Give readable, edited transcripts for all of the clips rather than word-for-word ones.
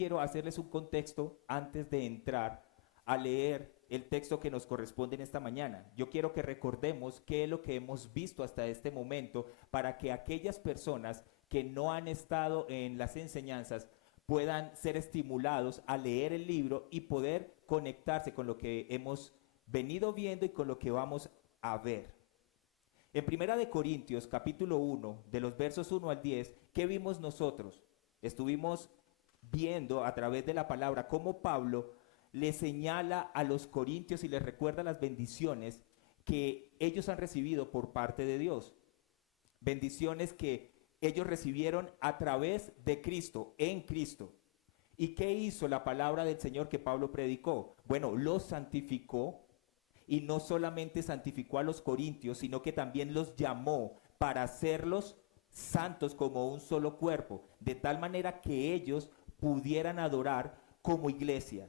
quiero hacerles un contexto antes de entrar a leer el texto que nos corresponde en esta mañana. Yo quiero que recordemos qué es lo que hemos visto hasta este momento para que aquellas personas que no han estado en las enseñanzas puedan ser estimulados a leer el libro y poder conectarse con lo que hemos venido viendo y con lo que vamos a ver. En Primera de Corintios, capítulo 1, de los versos 1 al 10, ¿qué vimos nosotros? Estuvimos viendo a través de la palabra cómo Pablo le señala a los corintios y les recuerda las bendiciones que ellos han recibido por parte de Dios. Bendiciones que ellos recibieron a través de Cristo, en Cristo. ¿Y qué hizo la palabra del Señor que Pablo predicó? Bueno, los santificó, y no solamente santificó a los corintios, sino que también los llamó para hacerlos santos como un solo cuerpo, de tal manera que ellos pudieran adorar como iglesia.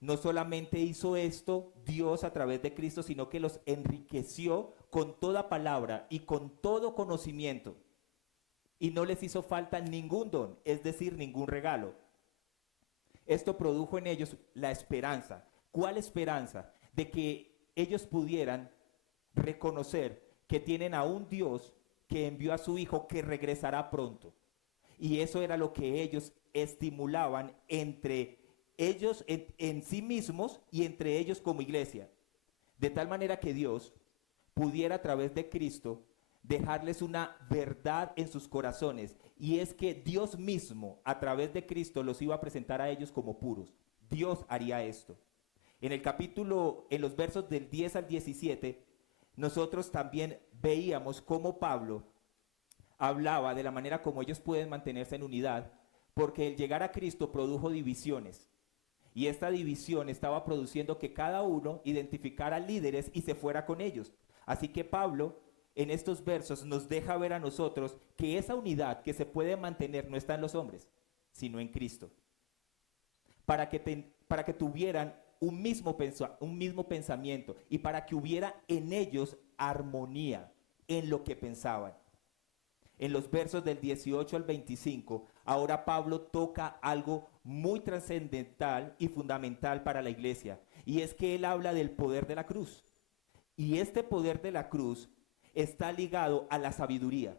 No solamente hizo esto Dios a través de Cristo, sino que los enriqueció con toda palabra y con todo conocimiento. Y no les hizo falta ningún don, es decir, ningún regalo. Esto produjo en ellos la esperanza. ¿Cuál esperanza? De que ellos pudieran reconocer que tienen a un Dios que envió a su Hijo que regresará pronto. Y eso era lo que ellos estimulaban entre ellos en sí mismos y entre ellos como iglesia. De tal manera que Dios pudiera a través de Cristo dejarles una verdad en sus corazones. Y es que Dios mismo a través de Cristo los iba a presentar a ellos como puros. Dios haría esto. En el capítulo, en los versos del 10 al 17, nosotros también veíamos cómo Pablo hablaba de la manera como ellos pueden mantenerse en unidad, porque el llegar a Cristo produjo divisiones. Y esta división estaba produciendo que cada uno identificara líderes y se fuera con ellos. Así que Pablo, en estos versos, nos deja ver a nosotros que esa unidad que se puede mantener no está en los hombres, sino en Cristo. Para que tuvieran un mismo pensamiento y para que hubiera en ellos armonía en lo que pensaban. En los versos del 18 al 25, ahora Pablo toca algo muy trascendental y fundamental para la iglesia, y es que él habla del poder de la cruz. Y este poder de la cruz está ligado a la sabiduría,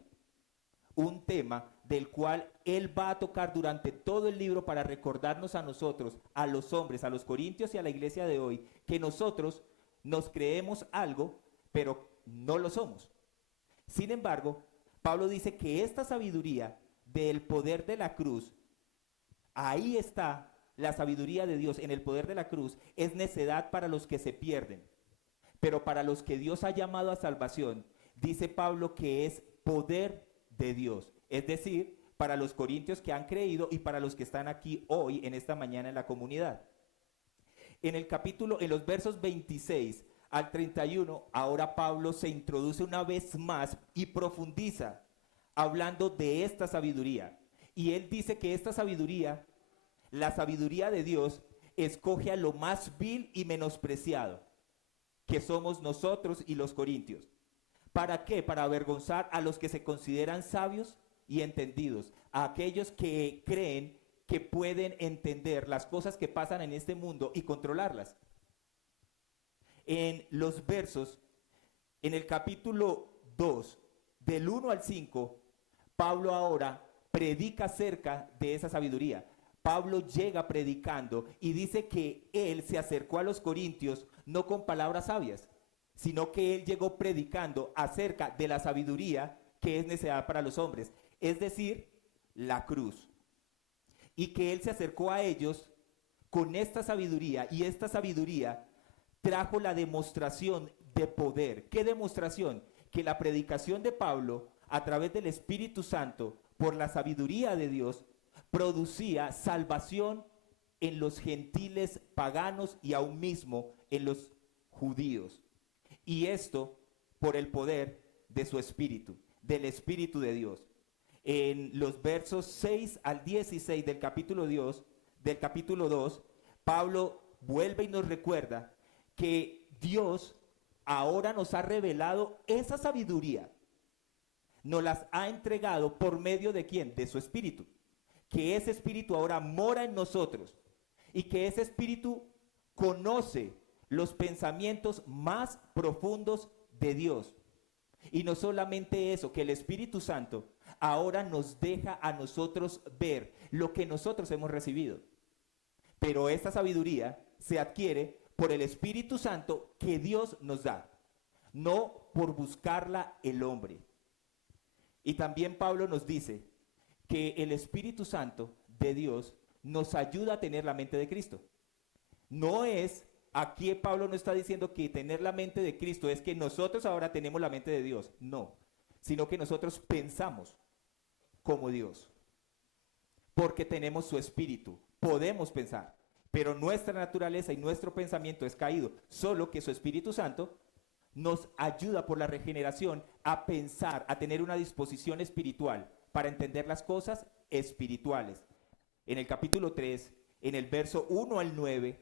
un tema del cual él va a tocar durante todo el libro para recordarnos a nosotros, a los hombres, a los corintios y a la iglesia de hoy, que nosotros nos creemos algo, pero no lo somos. Sin embargo, Pablo dice que esta sabiduría del poder de la cruz, ahí está la sabiduría de Dios en el poder de la cruz, es necedad para los que se pierden. Pero para los que Dios ha llamado a salvación, dice Pablo que es poder de Dios. Es decir, para los corintios que han creído y para los que están aquí hoy, en esta mañana en la comunidad. En el capítulo, en los versos 26 al 31, ahora Pablo se introduce una vez más y profundiza hablando de esta sabiduría. Y él dice que esta sabiduría, la sabiduría de Dios, escoge a lo más vil y menospreciado, que somos nosotros y los corintios. ¿Para qué? Para avergonzar a los que se consideran sabios y entendidos, a aquellos que creen que pueden entender las cosas que pasan en este mundo y controlarlas. En los versos, en el capítulo 2, del 1 al 5, Pablo ahora predica acerca de esa sabiduría. Pablo llega predicando y dice que él se acercó a los corintios no con palabras sabias, sino que él llegó predicando acerca de la sabiduría que es necesidad para los hombres, es decir, la cruz. Y que él se acercó a ellos con esta sabiduría, y esta sabiduría trajo la demostración de poder. ¿Qué demostración? Que la predicación de Pablo, a través del Espíritu Santo, por la sabiduría de Dios, producía salvación en los gentiles paganos y aún mismo en los judíos. Y esto por el poder de su Espíritu, del Espíritu de Dios. En los versos 6 al 16 del capítulo 2, Pablo vuelve y nos recuerda que Dios ahora nos ha revelado esa sabiduría. Nos las ha entregado por medio de ¿quién? De su Espíritu. que ese espíritu ahora mora en nosotros y que ese espíritu conoce los pensamientos más profundos de Dios. Y no solamente eso, que el Espíritu Santo ahora nos deja a nosotros ver lo que nosotros hemos recibido. Pero esta sabiduría se adquiere por el Espíritu Santo que Dios nos da, no por buscarla el hombre. Y también Pablo nos dice que el Espíritu Santo de Dios nos ayuda a tener la mente de Cristo. No es, aquí Pablo no está diciendo que tener la mente de Cristo es que nosotros ahora tenemos la mente de Dios, no, sino que nosotros pensamos como Dios, porque tenemos su espíritu, podemos pensar, pero nuestra naturaleza y nuestro pensamiento es caído, solo que su Espíritu Santo nos ayuda por la regeneración a pensar, a tener una disposición espiritual para entender las cosas espirituales. En el capítulo 3, en el verso 1 al 9,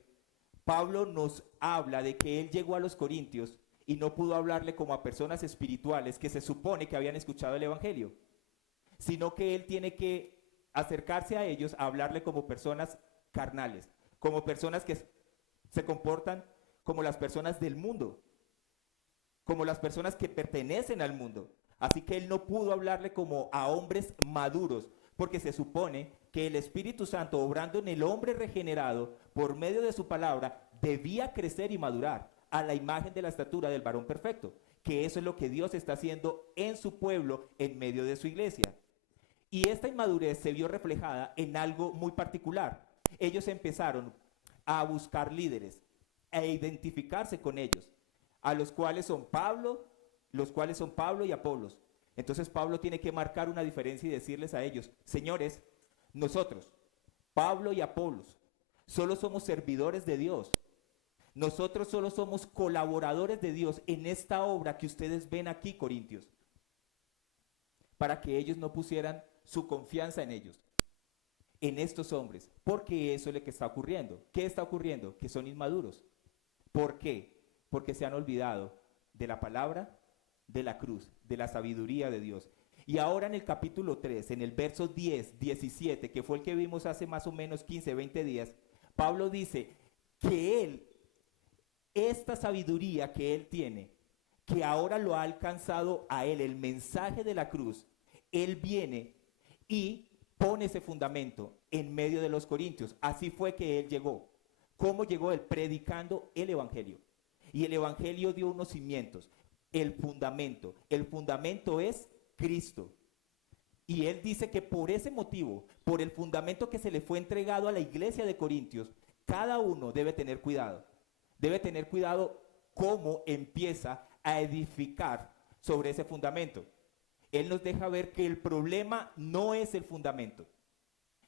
Pablo nos habla de que él llegó a los Corintios y no pudo hablarle como a personas espirituales que se supone que habían escuchado el Evangelio, sino que él tiene que acercarse a ellos a hablarle como personas carnales, como personas que se comportan como las personas del mundo, como las personas que pertenecen al mundo. Así que él no pudo hablarle como a hombres maduros, porque se supone que el Espíritu Santo, obrando en el hombre regenerado por medio de su palabra, debía crecer y madurar a la imagen de la estatura del varón perfecto, que eso es lo que Dios está haciendo en su pueblo en medio de su iglesia. Y esta inmadurez se vio reflejada en algo muy particular. Ellos empezaron a buscar líderes, a identificarse con ellos, a los cuales son Pablo y Apolos. Entonces Pablo tiene que marcar una diferencia y decirles a ellos: señores, nosotros, Pablo y Apolos, solo somos servidores de Dios. Nosotros solo somos colaboradores de Dios en esta obra que ustedes ven aquí, Corintios, para que ellos no pusieran su confianza en ellos, en estos hombres, porque eso es lo que está ocurriendo. ¿Qué está ocurriendo? Que son inmaduros. ¿Por qué? Porque se han olvidado de la palabra, de la cruz, de la sabiduría de Dios. Y ahora en el capítulo 3, en el verso 10, 17, que fue el que vimos hace más o menos 15, 20 días, Pablo dice que esta sabiduría que él tiene, que ahora lo ha alcanzado a él, el mensaje de la cruz, él viene y pone ese fundamento en medio de los corintios. Así fue que él llegó. ¿Cómo llegó él? Predicando el evangelio. Y el evangelio dio unos cimientos, el fundamento es Cristo. Y él dice que por ese motivo, por el fundamento que se le fue entregado a la iglesia de Corintios, cada uno debe tener cuidado. Debe tener cuidado cómo empieza a edificar sobre ese fundamento. Él nos deja ver que el problema no es el fundamento.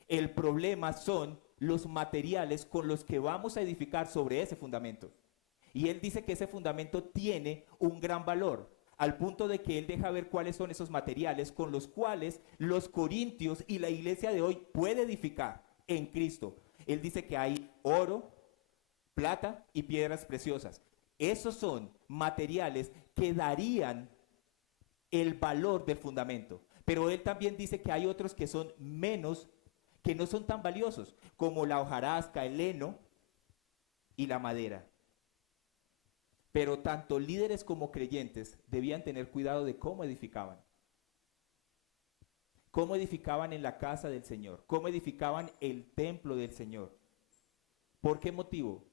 El problema son los materiales con los que vamos a edificar sobre ese fundamento. Y él dice que ese fundamento tiene un gran valor, al punto de que él deja ver cuáles son esos materiales con los cuales los corintios y la iglesia de hoy puede edificar en Cristo. Él dice que hay oro, plata y piedras preciosas. Esos son materiales que darían el valor del fundamento. Pero él también dice que hay otros que son menos, que no son tan valiosos, como la hojarasca, el heno y la madera. Pero tanto líderes como creyentes debían tener cuidado de cómo edificaban. Cómo edificaban en la casa del Señor, cómo edificaban el templo del Señor. ¿Por qué motivo?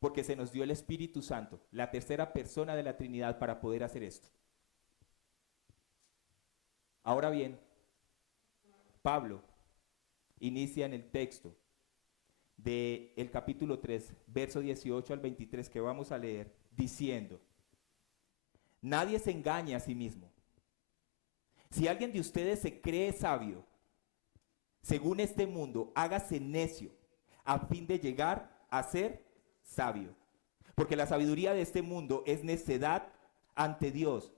Porque se nos dio el Espíritu Santo, la tercera persona de la Trinidad, para poder hacer esto. Ahora bien, Pablo inicia en el texto del capítulo 3, verso 18 al 23 que vamos a leer, diciendo: nadie se engañe a sí mismo. Si alguien de ustedes se cree sabio, según este mundo, hágase necio, a fin de llegar a ser sabio. Porque la sabiduría de este mundo es necedad ante Dios,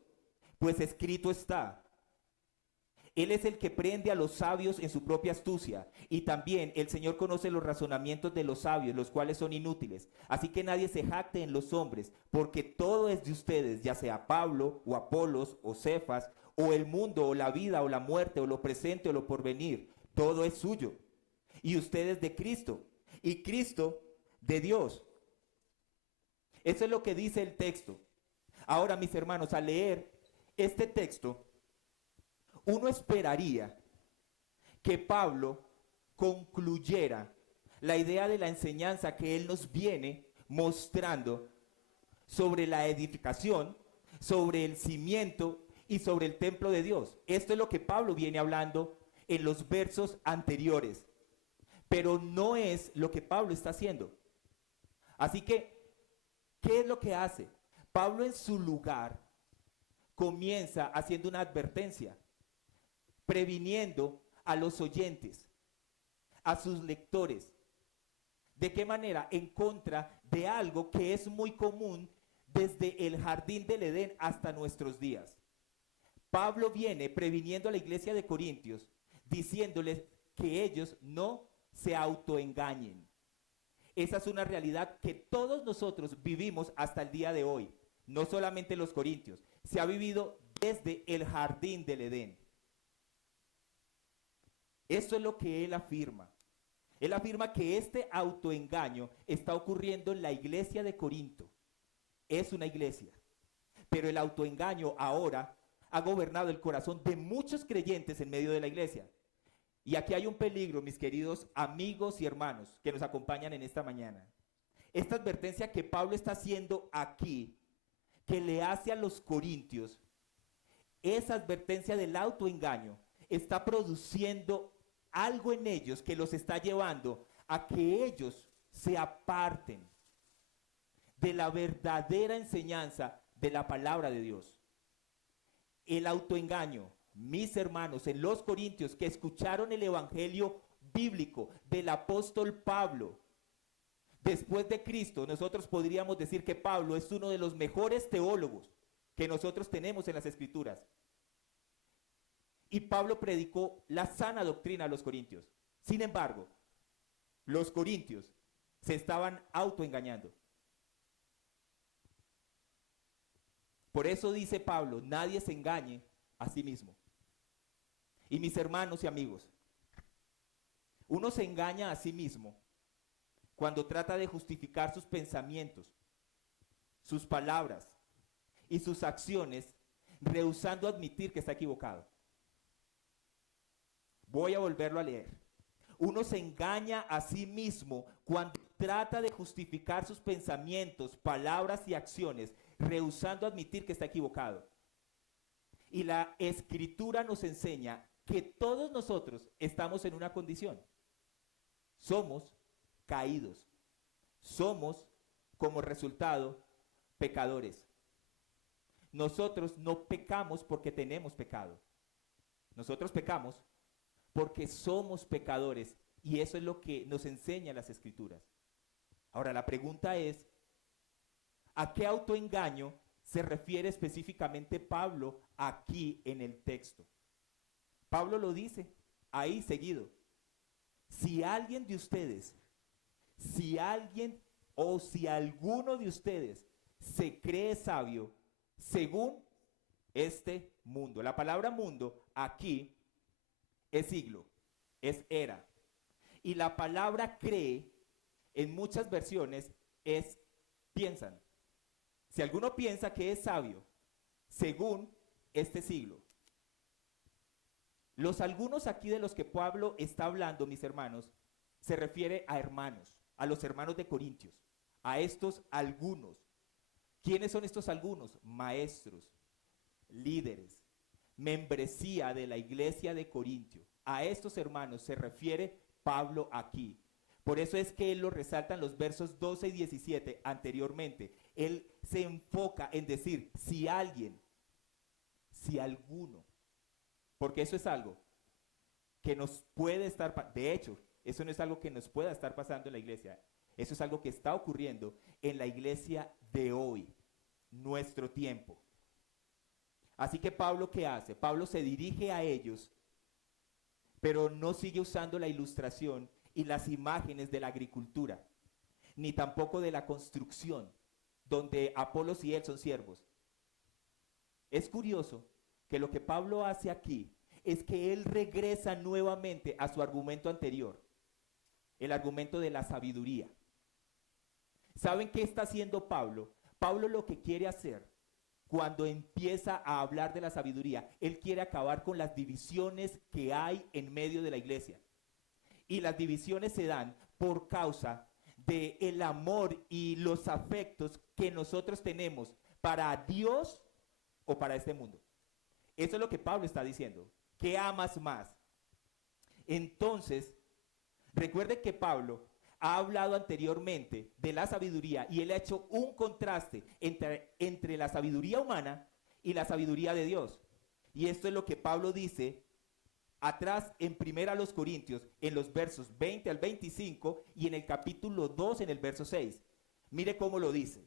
pues escrito está: Él es el que prende a los sabios en su propia astucia, y también el Señor conoce los razonamientos de los sabios, los cuales son inútiles. Así que nadie se jacte en los hombres, porque todo es de ustedes, ya sea Pablo, o Apolos, o Cefas, o el mundo, o la vida, o la muerte, o lo presente, o lo porvenir. Todo es suyo. y ustedes de Cristo, y Cristo de Dios. Eso es lo que dice el texto. Ahora, mis hermanos, al leer este texto, uno esperaría que Pablo concluyera la idea de la enseñanza que él nos viene mostrando sobre la edificación, sobre el cimiento y sobre el templo de Dios. Esto es lo que Pablo viene hablando en los versos anteriores, pero no es lo que Pablo está haciendo. Así que, ¿qué es lo que hace? Pablo en su lugar comienza haciendo una advertencia, previniendo a los oyentes, a sus lectores. ¿De qué manera? En contra de algo que es muy común desde el jardín del Edén hasta nuestros días. Pablo viene previniendo a la iglesia de Corintios, diciéndoles que ellos no se autoengañen. Esa es una realidad que todos nosotros vivimos hasta el día de hoy, no solamente los corintios, se ha vivido desde el jardín del Edén. Eso es lo que él afirma. Él afirma que este autoengaño está ocurriendo en la iglesia de Corinto. Es una iglesia, pero el autoengaño ahora ha gobernado el corazón de muchos creyentes en medio de la iglesia. Y aquí hay un peligro, mis queridos amigos y hermanos que nos acompañan en esta mañana. Esta advertencia que Pablo está haciendo aquí, que le hace a los corintios, esa advertencia del autoengaño está produciendo algo en ellos que los está llevando a que ellos se aparten de la verdadera enseñanza de la palabra de Dios. El autoengaño, mis hermanos, en los corintios que escucharon el evangelio bíblico del apóstol Pablo, después de Cristo, nosotros podríamos decir que Pablo es uno de los mejores teólogos que nosotros tenemos en las Escrituras. Y Pablo predicó la sana doctrina a los corintios. Sin embargo, los corintios se estaban autoengañando. Por eso dice Pablo, nadie se engañe a sí mismo. Y mis hermanos y amigos, uno se engaña a sí mismo cuando trata de justificar sus pensamientos, sus palabras y sus acciones, rehusando admitir que está equivocado. Voy a volverlo a leer. Uno se engaña a sí mismo cuando trata de justificar sus pensamientos, palabras y acciones, rehusando admitir que está equivocado. Y la Escritura nos enseña que todos nosotros estamos en una condición. Somos caídos. Somos, como resultado, pecadores. Nosotros no pecamos porque tenemos pecado. Nosotros pecamos porque somos pecadores, y eso es lo que nos enseñan las Escrituras. Ahora, la pregunta es, ¿a qué autoengaño se refiere específicamente Pablo aquí en el texto? Pablo lo dice ahí seguido. Si alguien de ustedes, si alguien o si alguno de ustedes se cree sabio según este mundo. La palabra mundo aquí es siglo, es era. Y la palabra cree, en muchas versiones, es piensan. Si alguno piensa que es sabio, según este siglo. Los algunos aquí de los que Pablo está hablando, mis hermanos, se refiere a hermanos, a los hermanos de Corintios, a estos algunos. ¿Quiénes son estos algunos? Maestros, líderes, membresía de la iglesia de Corintio. A estos hermanos se refiere Pablo aquí. Por eso es que él lo resalta en los versos 12 y 17 anteriormente. Él se enfoca en decir, si alguien, si alguno, porque eso es algo que nos puede estar, de hecho, eso no es algo que nos pueda estar pasando en la iglesia. Eso es algo que está ocurriendo en la iglesia de hoy, nuestro tiempo. Así que Pablo, ¿qué hace? Pablo se dirige a ellos, pero no sigue usando la ilustración y las imágenes de la agricultura, ni tampoco de la construcción, donde Apolos y él son siervos. Es curioso que lo que Pablo hace aquí es que él regresa nuevamente a su argumento anterior. el argumento de la sabiduría. ¿Saben qué está haciendo Pablo? Pablo lo que quiere hacer cuando empieza a hablar de la sabiduría, él quiere acabar con las divisiones que hay en medio de la iglesia. Y las divisiones se dan por causa del amor y los afectos que nosotros tenemos para Dios o para este mundo. Eso es lo que Pablo está diciendo. ¿Qué amas más? Entonces, recuerde que Pablo ha hablado anteriormente de la sabiduría y él ha hecho un contraste entre la sabiduría humana y la sabiduría de Dios. Y esto es lo que Pablo dice atrás en 1 Corintios, en los versos 20 al 25 y en el capítulo 2 en el verso 6. Mire cómo lo dice.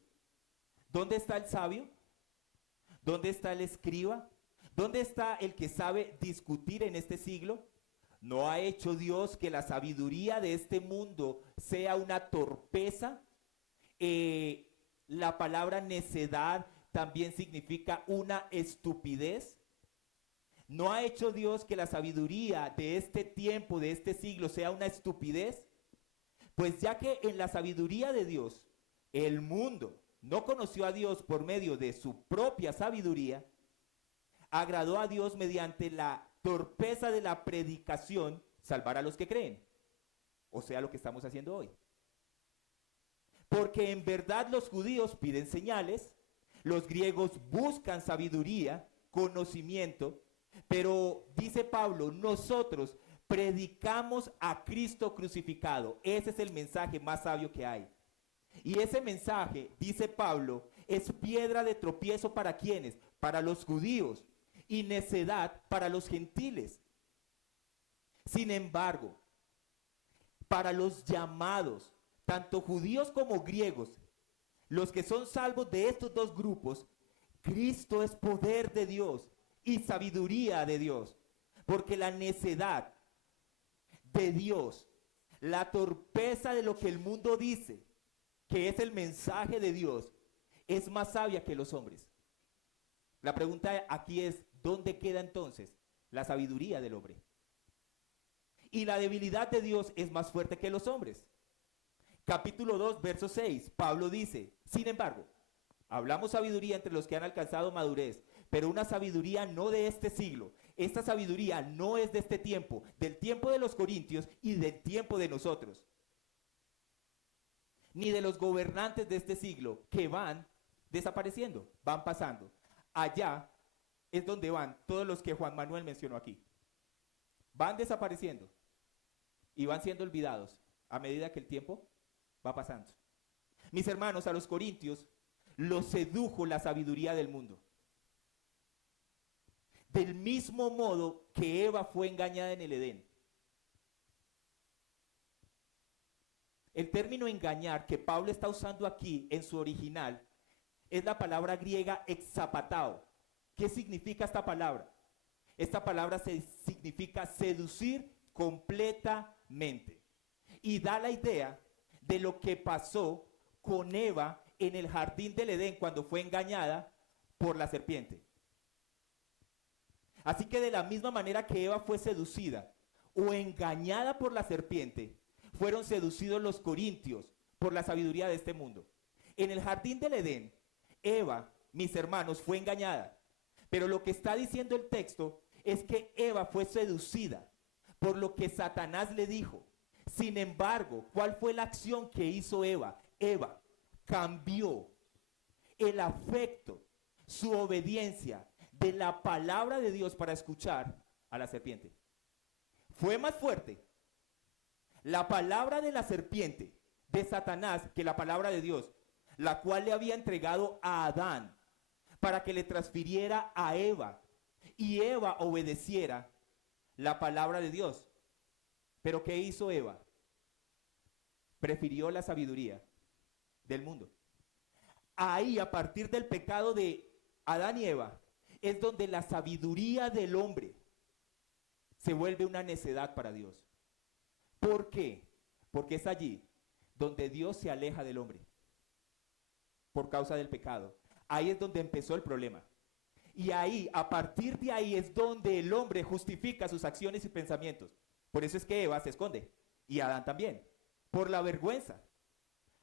¿Dónde está el sabio? ¿Dónde está el escriba? ¿Dónde está el que sabe discutir en este siglo? ¿No ha hecho Dios que la sabiduría de este mundo sea una torpeza? La palabra necedad también significa una estupidez. ¿No ha hecho Dios que la sabiduría de este tiempo, de este siglo, sea una estupidez? Pues ya que en la sabiduría de Dios, el mundo no conoció a Dios por medio de su propia sabiduría, agradó a Dios mediante la torpeza de la predicación salvar a los que creen. O sea, lo que estamos haciendo hoy. Porque en verdad los judíos piden señales, los griegos buscan sabiduría, conocimiento, pero dice Pablo, nosotros predicamos a Cristo crucificado. Ese es el mensaje más sabio que hay. Y ese mensaje, dice Pablo, es piedra de tropiezo para quienes, para los judíos, y necedad para los gentiles. Sin embargo, para los llamados, tanto judíos como griegos, los que son salvos de estos dos grupos, Cristo es poder de Dios y sabiduría de Dios, porque la necedad de Dios, la torpeza de lo que el mundo dice, que es el mensaje de Dios, es más sabia que los hombres. La pregunta aquí es, ¿dónde queda entonces la sabiduría del hombre? Y la debilidad de Dios es más fuerte que los hombres. Capítulo 2, verso 6, Pablo dice, sin embargo, hablamos sabiduría entre los que han alcanzado madurez, pero una sabiduría no de este siglo. Esta sabiduría no es de este tiempo, del tiempo de los corintios y del tiempo de nosotros, ni de los gobernantes de este siglo que van desapareciendo, van pasando. Allá es donde van todos los que Juan Manuel mencionó aquí. Van desapareciendo y van siendo olvidados a medida que el tiempo va pasando. Mis hermanos, a los corintios los sedujo la sabiduría del mundo. Del mismo modo que Eva fue engañada en el Edén. El término engañar que Pablo está usando aquí en su original es la palabra griega exapatao. ¿Qué significa esta palabra? Esta palabra significa seducir completamente. Y da la idea de lo que pasó con Eva en el jardín del Edén cuando fue engañada por la serpiente. Así que de la misma manera que Eva fue seducida o engañada por la serpiente, fueron seducidos los corintios por la sabiduría de este mundo. En el jardín del Edén, Eva, mis hermanos, fue engañada. Pero lo que está diciendo el texto es que Eva fue seducida por lo que Satanás le dijo. Sin embargo, ¿cuál fue la acción que hizo Eva? Eva cambió el afecto, su obediencia de la palabra de Dios para escuchar a la serpiente. Fue más fuerte la palabra de la serpiente, de Satanás, que la palabra de Dios, la cual le había entregado a Adán para que le transfiriera a Eva y Eva obedeciera la palabra de Dios. Pero ¿qué hizo Eva? Prefirió la sabiduría del mundo. Ahí, a partir del pecado de Adán y Eva, es donde la sabiduría del hombre se vuelve una necedad para Dios. ¿Por qué? Porque es allí donde Dios se aleja del hombre por causa del pecado. Ahí es donde empezó el problema. Y ahí, a partir de ahí, es donde el hombre justifica sus acciones y pensamientos. Por eso es que Eva se esconde y Adán también. por la vergüenza.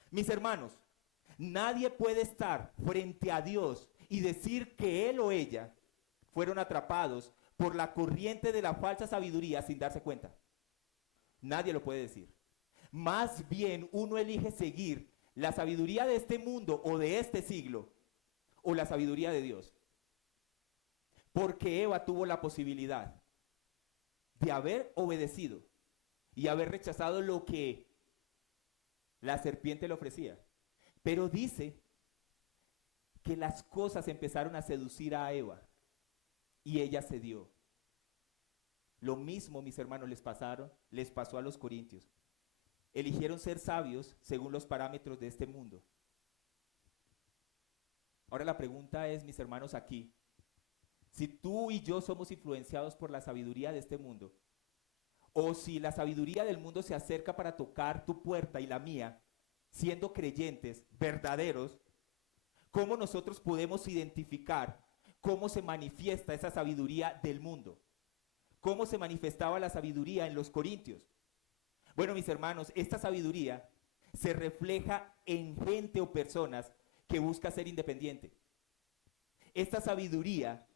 Mis hermanos, nadie puede estar frente a Dios y decir que él o ella fueron atrapados por la corriente de la falsa sabiduría sin darse cuenta. Nadie lo puede decir. Más bien uno elige seguir la sabiduría de este mundo o de este siglo o la sabiduría de Dios. Porque Eva tuvo la posibilidad de haber obedecido y haber rechazado lo que la serpiente le ofrecía. Pero dice que las cosas empezaron a seducir a Eva y ella cedió. Lo mismo, mis hermanos, les pasó a los corintios. Eligieron ser sabios según los parámetros de este mundo. Ahora la pregunta es, mis hermanos, aquí, si tú y yo somos influenciados por la sabiduría de este mundo, o si la sabiduría del mundo se acerca para tocar tu puerta y la mía, siendo creyentes verdaderos, ¿cómo nosotros podemos identificar cómo se manifiesta esa sabiduría del mundo? ¿Cómo se manifestaba la sabiduría en los corintios? Bueno, mis hermanos, esta sabiduría se refleja en gente o personas que busca ser independiente. Esta sabiduría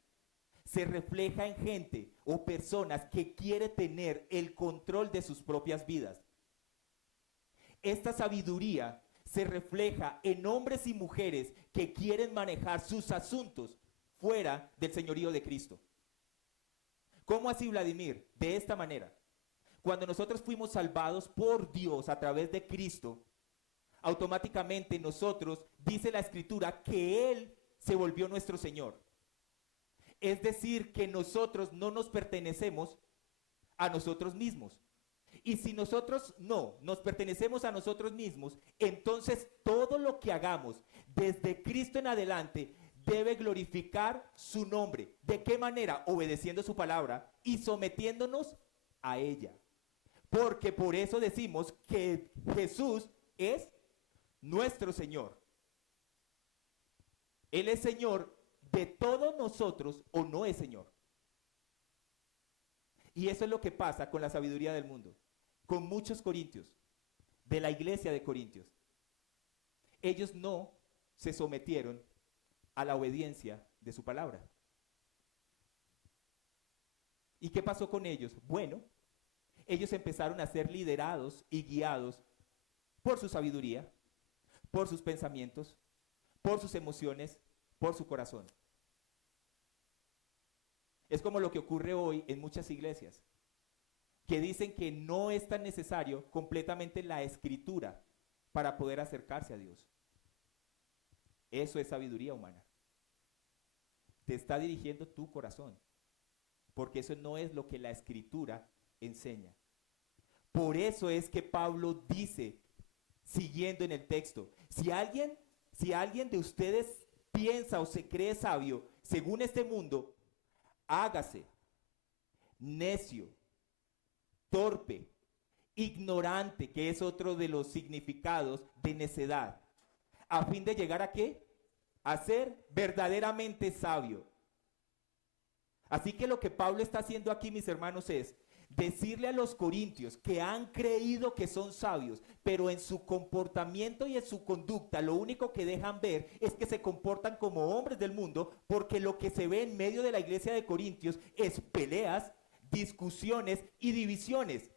se refleja en gente o personas que quiere tener el control de sus propias vidas. Esta sabiduría se refleja en hombres y mujeres que quieren manejar sus asuntos fuera del señorío de Cristo. ¿Cómo así, Vladimir? De esta manera. Cuando nosotros fuimos salvados por Dios a través de Cristo, automáticamente nosotros, dice la Escritura, que Él se volvió nuestro Señor. Es decir, que nosotros no nos pertenecemos a nosotros mismos. Y si nosotros no nos pertenecemos a nosotros mismos, entonces todo lo que hagamos desde Cristo en adelante debe glorificar su nombre. ¿De qué manera? Obedeciendo su palabra y sometiéndonos a ella. Porque por eso decimos que Jesús es nuestro Señor. Él es Señor de todos nosotros o no es Señor. Y eso es lo que pasa con la sabiduría del mundo, con muchos corintios, de la iglesia de Corintios. Ellos no se sometieron a la obediencia de su palabra. ¿Y qué pasó con ellos? Bueno, ellos empezaron a ser liderados y guiados por su sabiduría, por sus pensamientos, por sus emociones, por su corazón. Es como lo que ocurre hoy en muchas iglesias, que dicen que no es tan necesario completamente la escritura para poder acercarse a Dios. Eso es sabiduría humana. Te está dirigiendo tu corazón, porque eso no es lo que la escritura enseña. Por eso es que Pablo dice, siguiendo en el texto, si alguien de ustedes piensa o se cree sabio, según este mundo, hágase necio, torpe, ignorante, que es otro de los significados de necedad, a fin de llegar ¿a qué? A ser verdaderamente sabio. Así que lo que Pablo está haciendo aquí, mis hermanos, es decirle a los corintios que han creído que son sabios, pero en su comportamiento y en su conducta lo único que dejan ver es que se comportan como hombres del mundo, porque lo que se ve en medio de la iglesia de Corintios es peleas, discusiones y divisiones.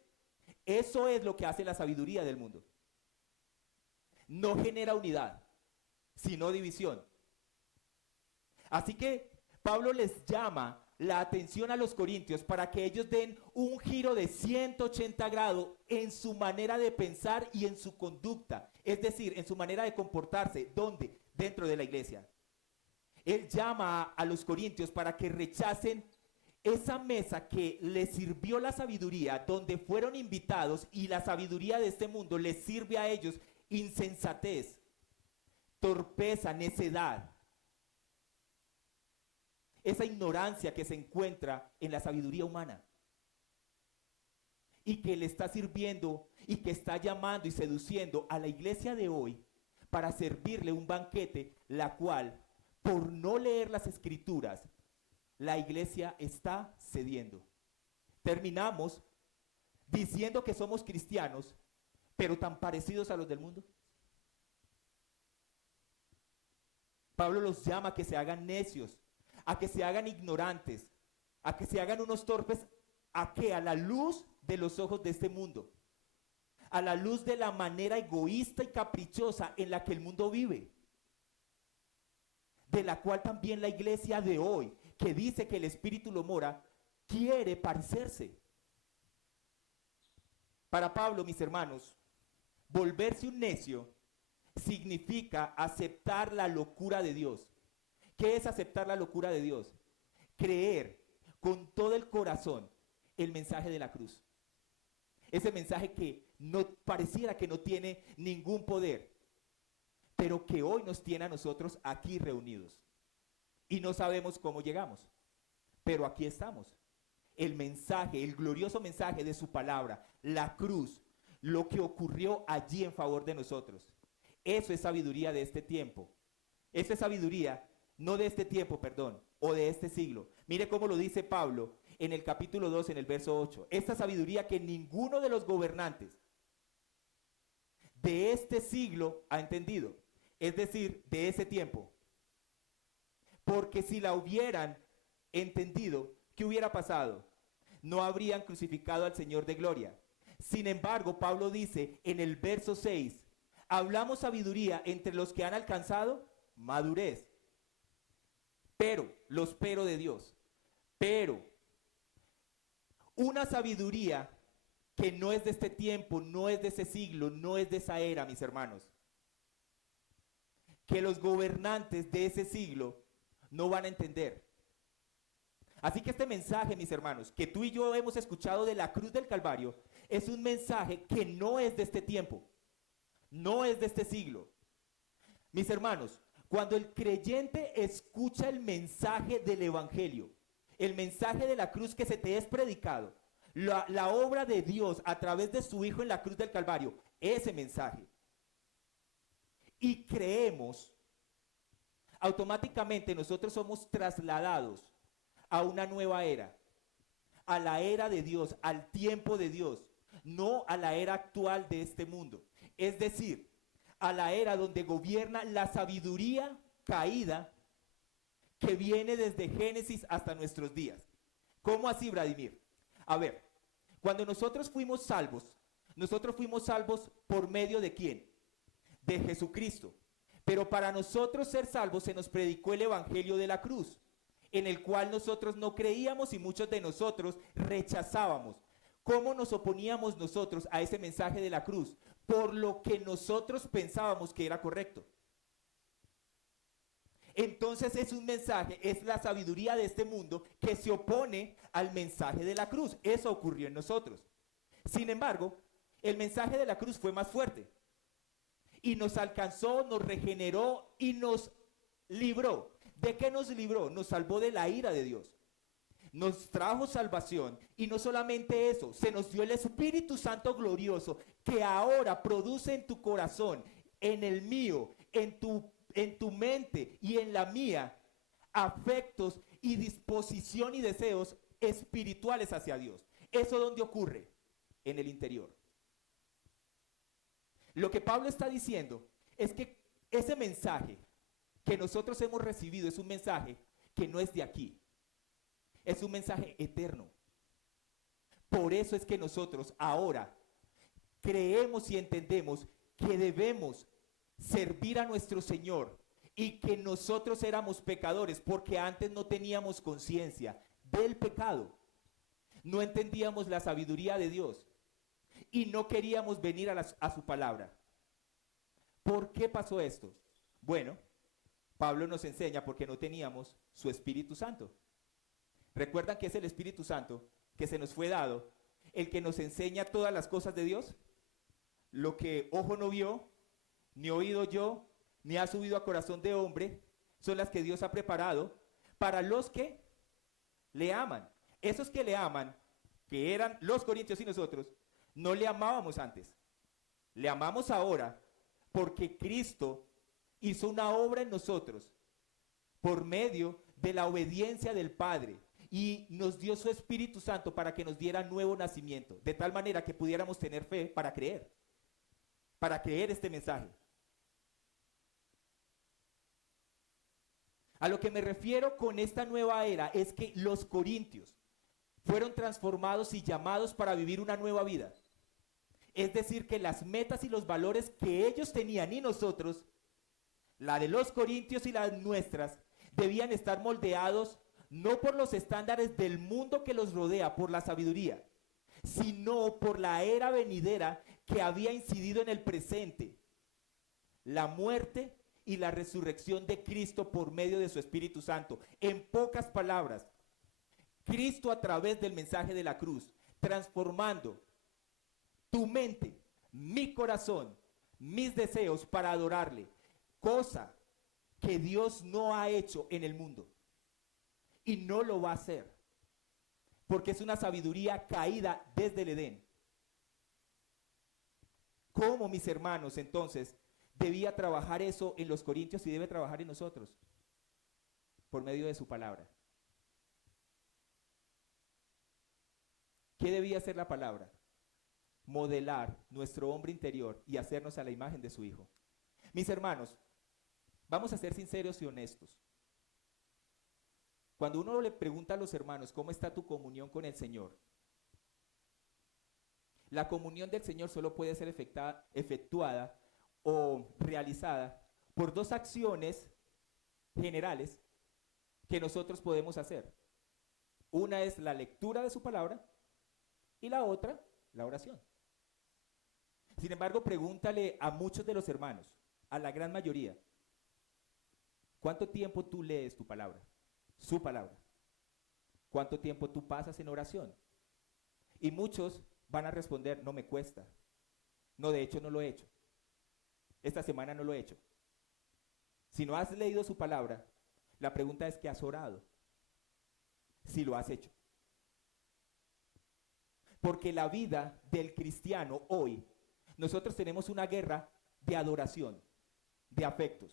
Eso es lo que hace la sabiduría del mundo. No genera unidad, sino división. Así que Pablo les llama la atención a los corintios para que ellos den un giro de 180 grados en su manera de pensar y en su conducta, es decir, en su manera de comportarse. ¿Dónde? Dentro de la iglesia. Él llama a los corintios para que rechacen esa mesa que les sirvió la sabiduría, donde fueron invitados, y la sabiduría de este mundo les sirve a ellos insensatez, torpeza, necedad. Esa ignorancia que se encuentra en la sabiduría humana y que le está sirviendo y que está llamando y seduciendo a la iglesia de hoy para servirle un banquete, la cual, por no leer las escrituras, la iglesia está cediendo. Terminamos diciendo que somos cristianos, pero tan parecidos a los del mundo. Pablo los llama a que se hagan necios, a que se hagan ignorantes, a que se hagan unos torpes, ¿a qué? A la luz de los ojos de este mundo, a la luz de la manera egoísta y caprichosa en la que el mundo vive, de la cual también la iglesia de hoy, que dice que el Espíritu lo mora, quiere parecerse. Para Pablo, mis hermanos, volverse un necio significa aceptar la locura de Dios. ¿Qué es aceptar la locura de Dios? Creer con todo el corazón el mensaje de la cruz. Ese mensaje que no pareciera que no tiene ningún poder, pero que hoy nos tiene a nosotros aquí reunidos. Y no sabemos cómo llegamos, pero aquí estamos. El mensaje, el glorioso mensaje de su palabra, la cruz, lo que ocurrió allí en favor de nosotros. Eso es sabiduría de este tiempo. Eso es sabiduría, no de este tiempo, perdón, o de este siglo. Mire cómo lo dice Pablo en el capítulo 2, en el verso 8. Esta sabiduría que ninguno de los gobernantes de este siglo ha entendido. Es decir, de ese tiempo. Porque si la hubieran entendido, ¿qué hubiera pasado? No habrían crucificado al Señor de gloria. Sin embargo, Pablo dice en el verso 6, hablamos sabiduría entre los que han alcanzado madurez. Pero, pero de Dios. Pero, una sabiduría que no es de este tiempo, no es de ese siglo, no es de esa era, mis hermanos. Que los gobernantes de ese siglo no van a entender. Así que este mensaje, mis hermanos, que tú y yo hemos escuchado de la cruz del Calvario, es un mensaje que no es de este tiempo, no es de este siglo. Mis hermanos, cuando el creyente escucha el mensaje del Evangelio, el mensaje de la cruz que se te es predicado, la obra de Dios a través de su Hijo en la cruz del Calvario, ese mensaje, y creemos, automáticamente nosotros somos trasladados a una nueva era, a la era de Dios, al tiempo de Dios, no a la era actual de este mundo. Es decir, a la era donde gobierna la sabiduría caída que viene desde Génesis hasta nuestros días. ¿Cómo así, Vladimir? A ver, cuando nosotros fuimos salvos por medio de ¿quién? De Jesucristo. Pero para nosotros ser salvos se nos predicó el evangelio de la cruz, en el cual nosotros no creíamos y muchos de nosotros rechazábamos. ¿Cómo nos oponíamos nosotros a ese mensaje de la cruz? Por lo que nosotros pensábamos que era correcto. Entonces es un mensaje, es la sabiduría de este mundo que se opone al mensaje de la cruz. Eso ocurrió en nosotros. Sin embargo, el mensaje de la cruz fue más fuerte. Y nos alcanzó, nos regeneró y nos libró. ¿De qué nos libró? Nos salvó de la ira de Dios. Nos trajo salvación y no solamente eso, se nos dio el Espíritu Santo glorioso que ahora produce en tu corazón, en el mío, en tu mente y en la mía, afectos y disposición y deseos espirituales hacia Dios. ¿Eso dónde ocurre? En el interior. Lo que Pablo está diciendo es que ese mensaje que nosotros hemos recibido es un mensaje que no es de aquí. Es un mensaje eterno. Por eso es que nosotros ahora creemos y entendemos que debemos servir a nuestro Señor y que nosotros éramos pecadores porque antes no teníamos conciencia del pecado. No entendíamos la sabiduría de Dios y no queríamos venir a su palabra. ¿Por qué pasó esto? Bueno, Pablo nos enseña porque no teníamos su Espíritu Santo. ¿Recuerdan que es el Espíritu Santo que se nos fue dado, el que nos enseña todas las cosas de Dios? Lo que ojo no vio, ni oído yo, ni ha subido a corazón de hombre, son las que Dios ha preparado para los que le aman. Esos que le aman, que eran los corintios y nosotros, no le amábamos antes. Le amamos ahora porque Cristo hizo una obra en nosotros por medio de la obediencia del Padre y nos dio su Espíritu Santo para que nos diera nuevo nacimiento, de tal manera que pudiéramos tener fe para creer. para creer este mensaje. A lo que me refiero con esta nueva era es que los corintios fueron transformados y llamados para vivir una nueva vida. Es decir, que las metas y los valores que ellos tenían y nosotros, la de los corintios y las nuestras, debían estar moldeados no por los estándares del mundo que los rodea, por la sabiduría, sino por la era venidera que había incidido en el presente, la muerte y la resurrección de Cristo por medio de su Espíritu Santo. En pocas palabras, Cristo a través del mensaje de la cruz, transformando tu mente, mi corazón, mis deseos para adorarle, cosa que Dios no ha hecho en el mundo y no lo va a hacer, porque es una sabiduría caída desde el Edén. ¿Cómo, mis hermanos, entonces debía trabajar eso en los corintios y debe trabajar en nosotros? Por medio de su palabra. ¿Qué debía hacer la palabra? Modelar nuestro hombre interior y hacernos a la imagen de su Hijo. Mis hermanos, vamos a ser sinceros y honestos. Cuando uno le pregunta a los hermanos, ¿cómo está tu comunión con el Señor? La comunión del Señor solo puede ser efectuada o realizada por dos acciones generales que nosotros podemos hacer. Una es la lectura de su palabra y la otra, la oración. Sin embargo, pregúntale a muchos de los hermanos, a la gran mayoría, ¿cuánto tiempo tú lees tu palabra? Su palabra. ¿Cuánto tiempo tú pasas en oración? Y muchos van a responder, no me cuesta. No, de hecho no lo he hecho. Esta semana no lo he hecho. Si no has leído su palabra, la pregunta es, ¿qué has orado? Si lo has hecho. Porque la vida del cristiano hoy, nosotros tenemos una guerra de adoración, de afectos.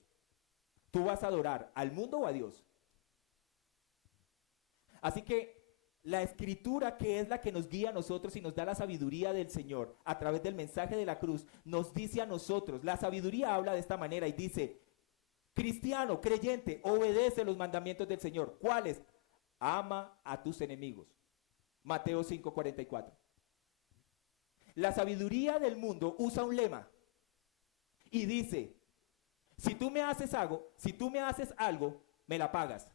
¿Tú vas a adorar al mundo o a Dios? Así que la escritura, que es la que nos guía a nosotros y nos da la sabiduría del Señor a través del mensaje de la cruz, nos dice a nosotros, la sabiduría habla de esta manera y dice, cristiano, creyente, obedece los mandamientos del Señor. ¿Cuáles? Ama a tus enemigos. Mateo 5:44. La sabiduría del mundo usa un lema y dice, si tú me haces algo, me la pagas.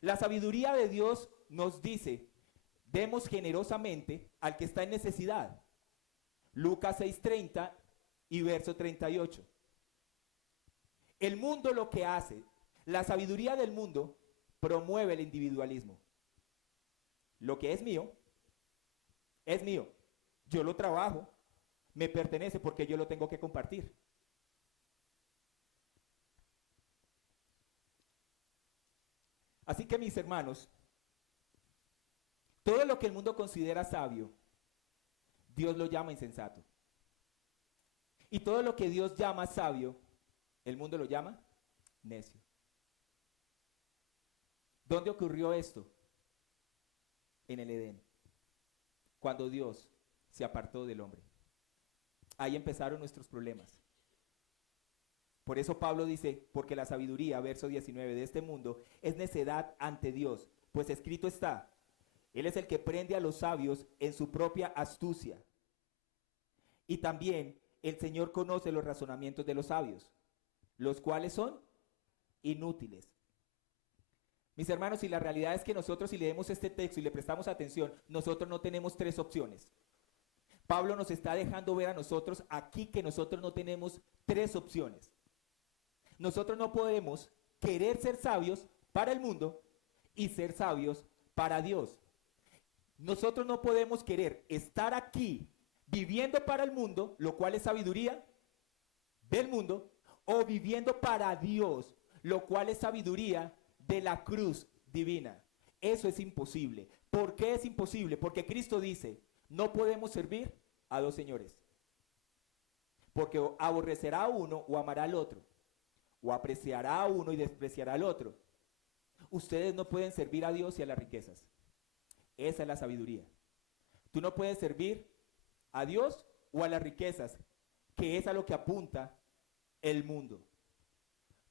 La sabiduría de Dios nos dice, demos generosamente al que está en necesidad. Lucas 6:30 y verso 38. El mundo lo que hace, la sabiduría del mundo promueve el individualismo. Lo que es mío, es mío. Yo lo trabajo, me pertenece porque yo lo tengo que compartir. Así que, mis hermanos, todo lo que el mundo considera sabio, Dios lo llama insensato. Y todo lo que Dios llama sabio, el mundo lo llama necio. ¿Dónde ocurrió esto? En el Edén, cuando Dios se apartó del hombre. Ahí empezaron nuestros problemas. Por eso Pablo dice, porque la sabiduría, verso 19, de este mundo es necedad ante Dios, pues escrito está, Él es el que prende a los sabios en su propia astucia. Y también el Señor conoce los razonamientos de los sabios, los cuales son inútiles. Mis hermanos, y la realidad es que nosotros, si leemos este texto y le prestamos atención, nosotros no tenemos tres opciones. Pablo nos está dejando ver a nosotros aquí que nosotros no tenemos tres opciones. Nosotros no podemos querer ser sabios para el mundo y ser sabios para Dios. Nosotros no podemos querer estar aquí viviendo para el mundo, lo cual es sabiduría del mundo, o viviendo para Dios, lo cual es sabiduría de la cruz divina. Eso es imposible. ¿Por qué es imposible? Porque Cristo dice, no podemos servir a dos señores. Porque o aborrecerá a uno o amará al otro. O apreciará a uno y despreciará al otro. Ustedes no pueden servir a Dios y a las riquezas. Esa es la sabiduría. Tú no puedes servir a Dios o a las riquezas, que es a lo que apunta el mundo.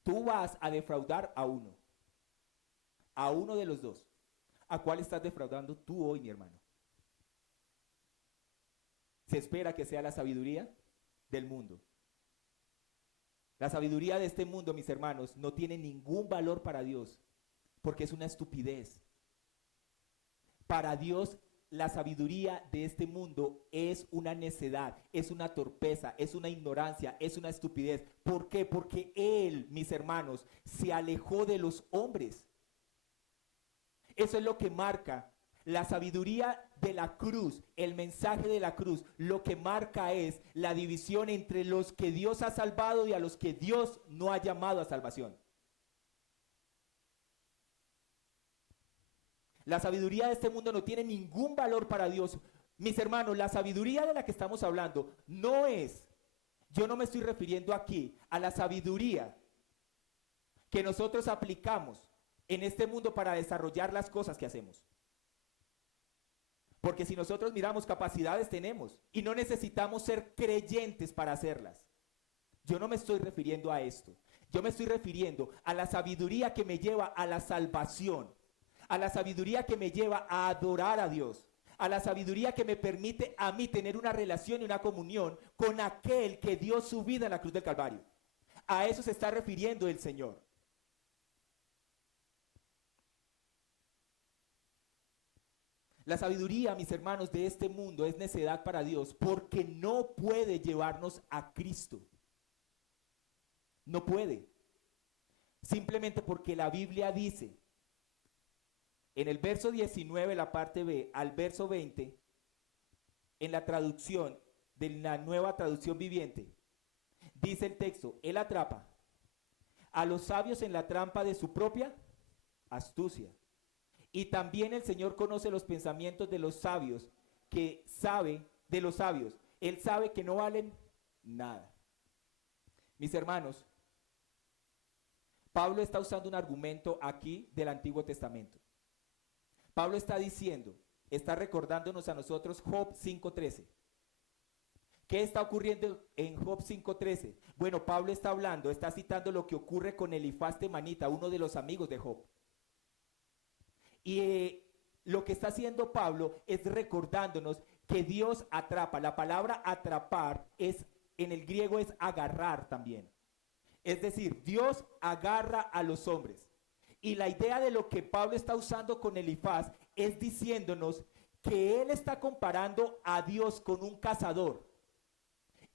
Tú vas a defraudar a uno de los dos. ¿A cuál estás defraudando tú hoy, mi hermano? Se espera que sea la sabiduría del mundo. La sabiduría de este mundo, mis hermanos, no tiene ningún valor para Dios, porque es una estupidez. Para Dios, la sabiduría de este mundo es una necedad, es una torpeza, es una ignorancia, es una estupidez. ¿Por qué? Porque Él, mis hermanos, se alejó de los hombres. Eso es lo que marca la sabiduría de la cruz, el mensaje de la cruz. Lo que marca es la división entre los que Dios ha salvado y a los que Dios no ha llamado a salvación. La sabiduría de este mundo no tiene ningún valor para Dios. Mis hermanos, la sabiduría de la que estamos hablando no es, yo no me estoy refiriendo aquí a la sabiduría que nosotros aplicamos en este mundo para desarrollar las cosas que hacemos. Porque si nosotros miramos, capacidades tenemos y no necesitamos ser creyentes para hacerlas. Yo no me estoy refiriendo a esto. Yo me estoy refiriendo a la sabiduría que me lleva a la salvación, a la sabiduría que me lleva a adorar a Dios, a la sabiduría que me permite a mí tener una relación y una comunión con aquel que dio su vida en la cruz del Calvario. A eso se está refiriendo el Señor. La sabiduría, mis hermanos, de este mundo es necedad para Dios porque no puede llevarnos a Cristo. No puede. Simplemente porque la Biblia dice, en el verso 19, la parte B, al verso 20, en la traducción de la Nueva Traducción Viviente, dice el texto, Él atrapa a los sabios en la trampa de su propia astucia. Y también el Señor conoce los pensamientos de los sabios, que sabe de los sabios. Él sabe que no valen nada. Mis hermanos, Pablo está usando un argumento aquí del Antiguo Testamento. Pablo está diciendo, está recordándonos a nosotros Job 5:13. ¿Qué está ocurriendo en Job 5:13? Bueno, Pablo está hablando, está citando lo que ocurre con Elifaz temanita, uno de los amigos de Job. Y lo que está haciendo Pablo es recordándonos que Dios atrapa. La palabra atrapar es, en el griego es agarrar también. Es decir, Dios agarra a los hombres. Y la idea de lo que Pablo está usando con Elifaz es diciéndonos que él está comparando a Dios con un cazador.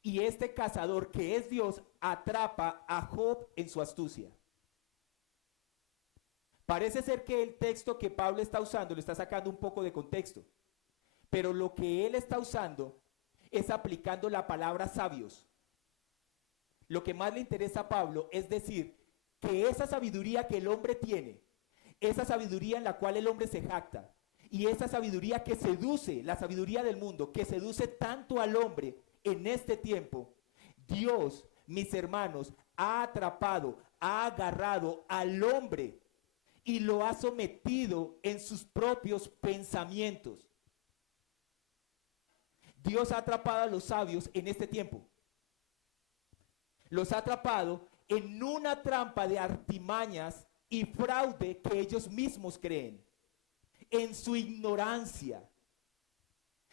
Y este cazador, que es Dios, atrapa a Job en su astucia. Parece ser que el texto que Pablo está usando lo está sacando un poco de contexto, pero lo que él está usando es aplicando la palabra sabios. Lo que más le interesa a Pablo es decir que esa sabiduría que el hombre tiene, esa sabiduría en la cual el hombre se jacta, y esa sabiduría que seduce, la sabiduría del mundo, que seduce tanto al hombre en este tiempo, Dios, mis hermanos, ha atrapado, ha agarrado al hombre y lo ha sometido en sus propios pensamientos. Dios ha atrapado a los sabios en este tiempo. Los ha atrapado en una trampa de artimañas y fraude que ellos mismos creen. En su ignorancia.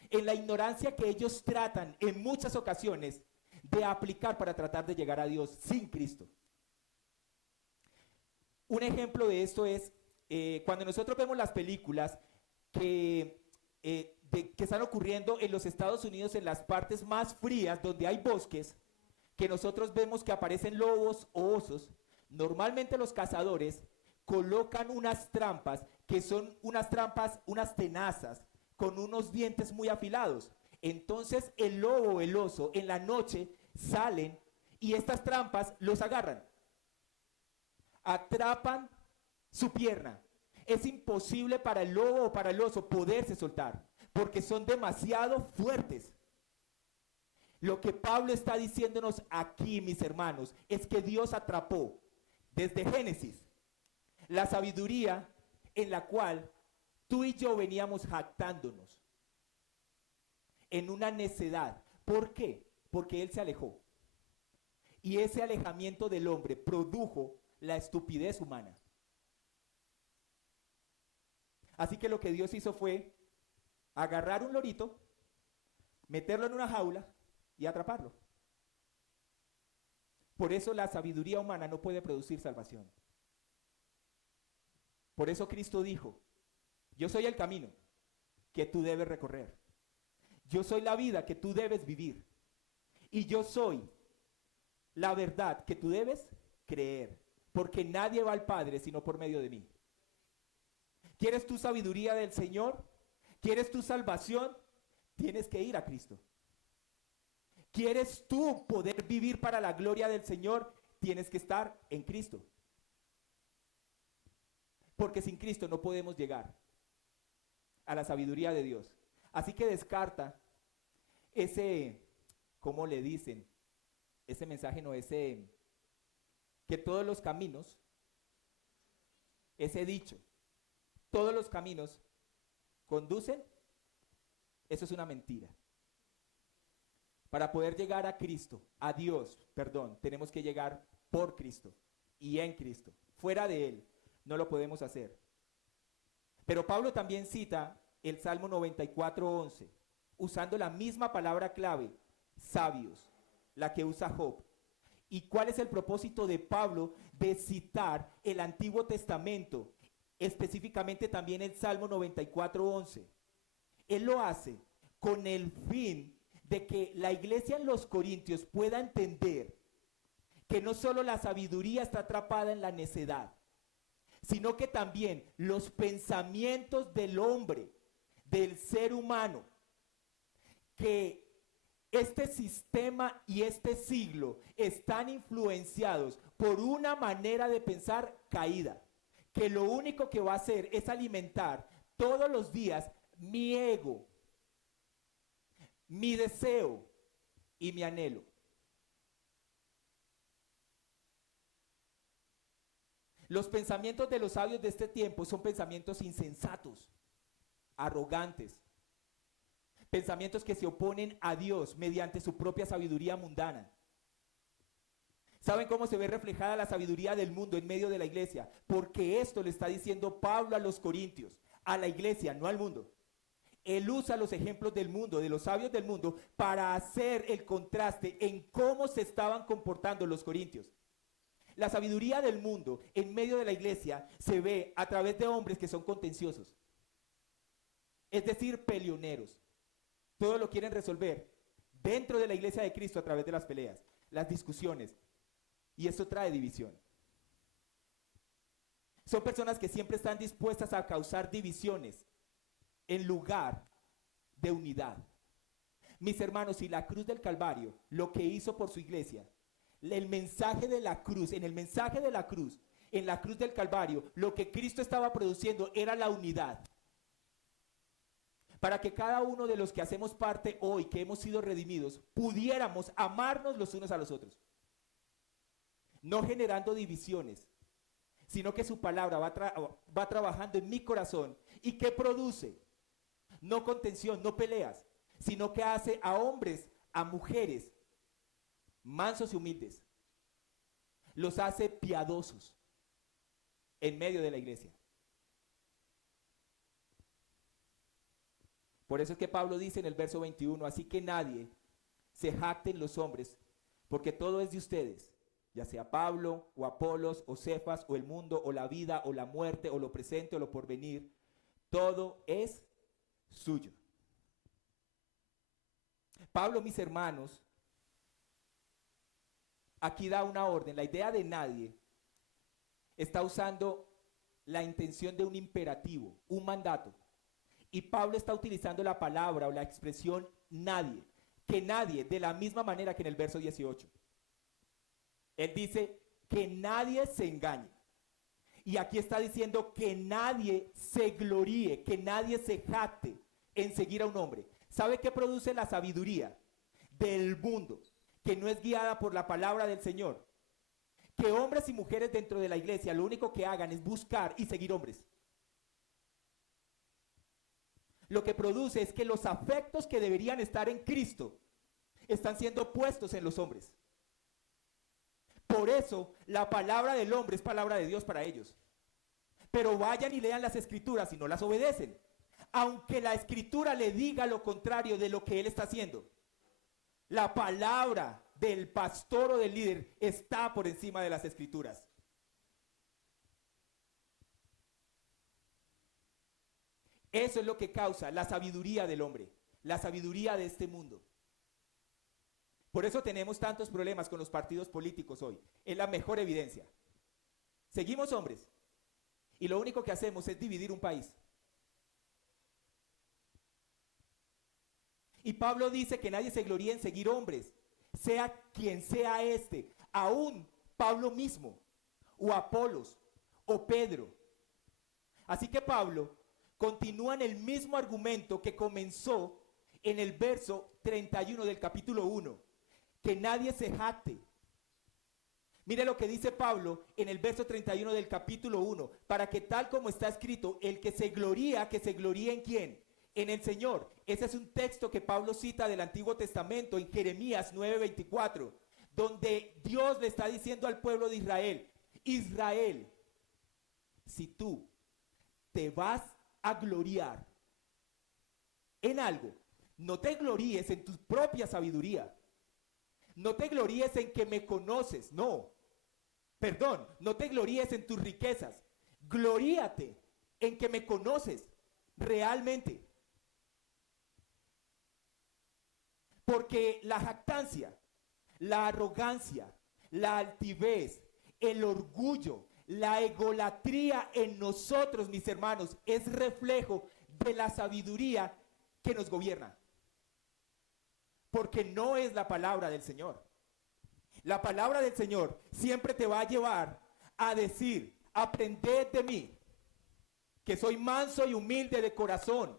En la ignorancia que ellos tratan en muchas ocasiones de aplicar para tratar de llegar a Dios sin Cristo. Un ejemplo de esto es cuando nosotros vemos las películas que están ocurriendo en los Estados Unidos, en las partes más frías donde hay bosques, que nosotros vemos que aparecen lobos o osos. Normalmente los cazadores colocan unas trampas que son unas trampas, unas tenazas con unos dientes muy afilados. Entonces el lobo o el oso en la noche salen y estas trampas los agarran. Atrapan su pierna. Es imposible para el lobo o para el oso poderse soltar, porque son demasiado fuertes. Lo que Pablo está diciéndonos aquí, mis hermanos, es que Dios atrapó desde Génesis la sabiduría en la cual tú y yo veníamos jactándonos en una necedad. ¿Por qué? Porque él se alejó. Y ese alejamiento del hombre produjo la estupidez humana. Así que lo que Dios hizo fue agarrar un lorito, meterlo en una jaula y atraparlo. Por eso la sabiduría humana no puede producir salvación. Por eso Cristo dijo, yo soy el camino que tú debes recorrer. Yo soy la vida que tú debes vivir. Y yo soy la verdad que tú debes creer. Porque nadie va al Padre sino por medio de mí. ¿Quieres tu sabiduría del Señor? ¿Quieres tu salvación? Tienes que ir a Cristo. ¿Quieres tú poder vivir para la gloria del Señor? Tienes que estar en Cristo. Porque sin Cristo no podemos llegar a la sabiduría de Dios. Así que descarta ese, ¿cómo le dicen? Ese mensaje no, ese, que todos los caminos, ese dicho, todos los caminos conducen, eso es una mentira. Para poder llegar a Cristo, a Dios, perdón, tenemos que llegar por Cristo y en Cristo. Fuera de Él no lo podemos hacer. Pero Pablo también cita el Salmo 94:11, usando la misma palabra clave, sabios, la que usa Job. ¿Y cuál es el propósito de Pablo de citar el Antiguo Testamento, específicamente también el Salmo 94:11? Él lo hace con el fin de que la iglesia en los Corintios pueda entender que no solo la sabiduría está atrapada en la necedad, sino que también los pensamientos del hombre, del ser humano, que este sistema y este siglo están influenciados por una manera de pensar caída, que lo único que va a hacer es alimentar todos los días mi ego, mi deseo y mi anhelo. Los pensamientos de los sabios de este tiempo son pensamientos insensatos, arrogantes, pensamientos que se oponen a Dios mediante su propia sabiduría mundana. ¿Saben cómo se ve reflejada la sabiduría del mundo en medio de la iglesia? Porque esto le está diciendo Pablo a los corintios, a la iglesia, no al mundo. Él usa los ejemplos del mundo, de los sabios del mundo, para hacer el contraste en cómo se estaban comportando los corintios. La sabiduría del mundo en medio de la iglesia se ve a través de hombres que son contenciosos, es decir, peleoneros. Todo lo quieren resolver dentro de la iglesia de Cristo a través de las peleas, las discusiones, y eso trae división. Son personas que siempre están dispuestas a causar divisiones en lugar de unidad. Mis hermanos, y la cruz del Calvario, lo que hizo por su iglesia, el mensaje de la cruz, en el mensaje de la cruz, en la cruz del Calvario, lo que Cristo estaba produciendo era la unidad. Para que cada uno de los que hacemos parte hoy, que hemos sido redimidos, pudiéramos amarnos los unos a los otros. No generando divisiones, sino que su palabra va trabajando en mi corazón. ¿Y qué produce? No contención, no peleas, sino que hace a hombres, a mujeres, mansos y humildes. Los hace piadosos en medio de la iglesia. Por eso es que Pablo dice en el verso 21, así que nadie se jacte en los hombres, porque todo es de ustedes, ya sea Pablo o Apolos o Cefas o el mundo o la vida o la muerte o lo presente o lo porvenir, todo es suyo. Pablo, mis hermanos, aquí da una orden. La idea de nadie está usando la intención de un imperativo, un mandato. Y Pablo está utilizando la palabra o la expresión nadie, que nadie, de la misma manera que en el verso 18. Él dice que nadie se engañe. Y aquí está diciendo que nadie se gloríe, que nadie se jacte en seguir a un hombre. ¿Sabe qué produce la sabiduría del mundo? Que no es guiada por la palabra del Señor. Que hombres y mujeres dentro de la iglesia lo único que hagan es buscar y seguir hombres. Lo que produce es que los afectos que deberían estar en Cristo están siendo puestos en los hombres. Por eso la palabra del hombre es palabra de Dios para ellos. Pero vayan y lean las escrituras y no las obedecen, aunque la escritura le diga lo contrario de lo que él está haciendo. La palabra del pastor o del líder está por encima de las escrituras. Eso es lo que causa la sabiduría del hombre, la sabiduría de este mundo. Por eso tenemos tantos problemas con los partidos políticos hoy. Es la mejor evidencia. Seguimos hombres y lo único que hacemos es dividir un país. Y Pablo dice que nadie se gloríe en seguir hombres, sea quien sea este, aún Pablo mismo, o Apolos, o Pedro. Así que Pablo continúa en el mismo argumento que comenzó en el verso 31 del capítulo 1, que nadie se jacte. Mire lo que dice Pablo en el verso 31 del capítulo 1, para que tal como está escrito, el que se gloríe ¿en quién? En el Señor. Ese es un texto que Pablo cita del Antiguo Testamento en Jeremías 9:24, donde Dios le está diciendo al pueblo de Israel, Israel, si tú te vas a gloriar en algo, no te gloríes en tu propia sabiduría, no te gloríes en que me conoces, no te gloríes en tus riquezas, gloríate en que me conoces realmente. Porque la jactancia, la arrogancia, la altivez, el orgullo, la egolatría en nosotros, mis hermanos, es reflejo de la sabiduría que nos gobierna. Porque no es la palabra del Señor. La palabra del Señor siempre te va a llevar a decir, aprended de mí, que soy manso y humilde de corazón.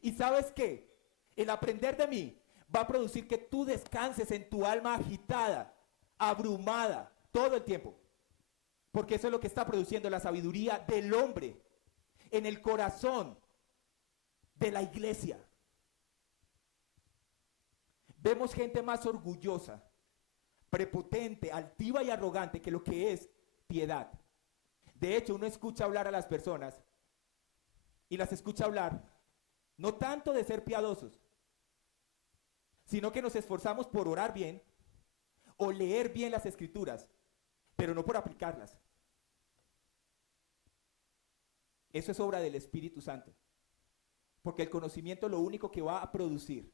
¿Y sabes qué? El aprender de mí va a producir que tú descanses en tu alma agitada, abrumada, todo el tiempo. Porque eso es lo que está produciendo la sabiduría del hombre en el corazón de la iglesia. Vemos gente más orgullosa, prepotente, altiva y arrogante que lo que es piedad. De hecho, uno escucha hablar a las personas y las escucha hablar no tanto de ser piadosos, sino que nos esforzamos por orar bien o leer bien las escrituras, pero no por aplicarlas. Eso es obra del Espíritu Santo, porque el conocimiento lo único que va a producir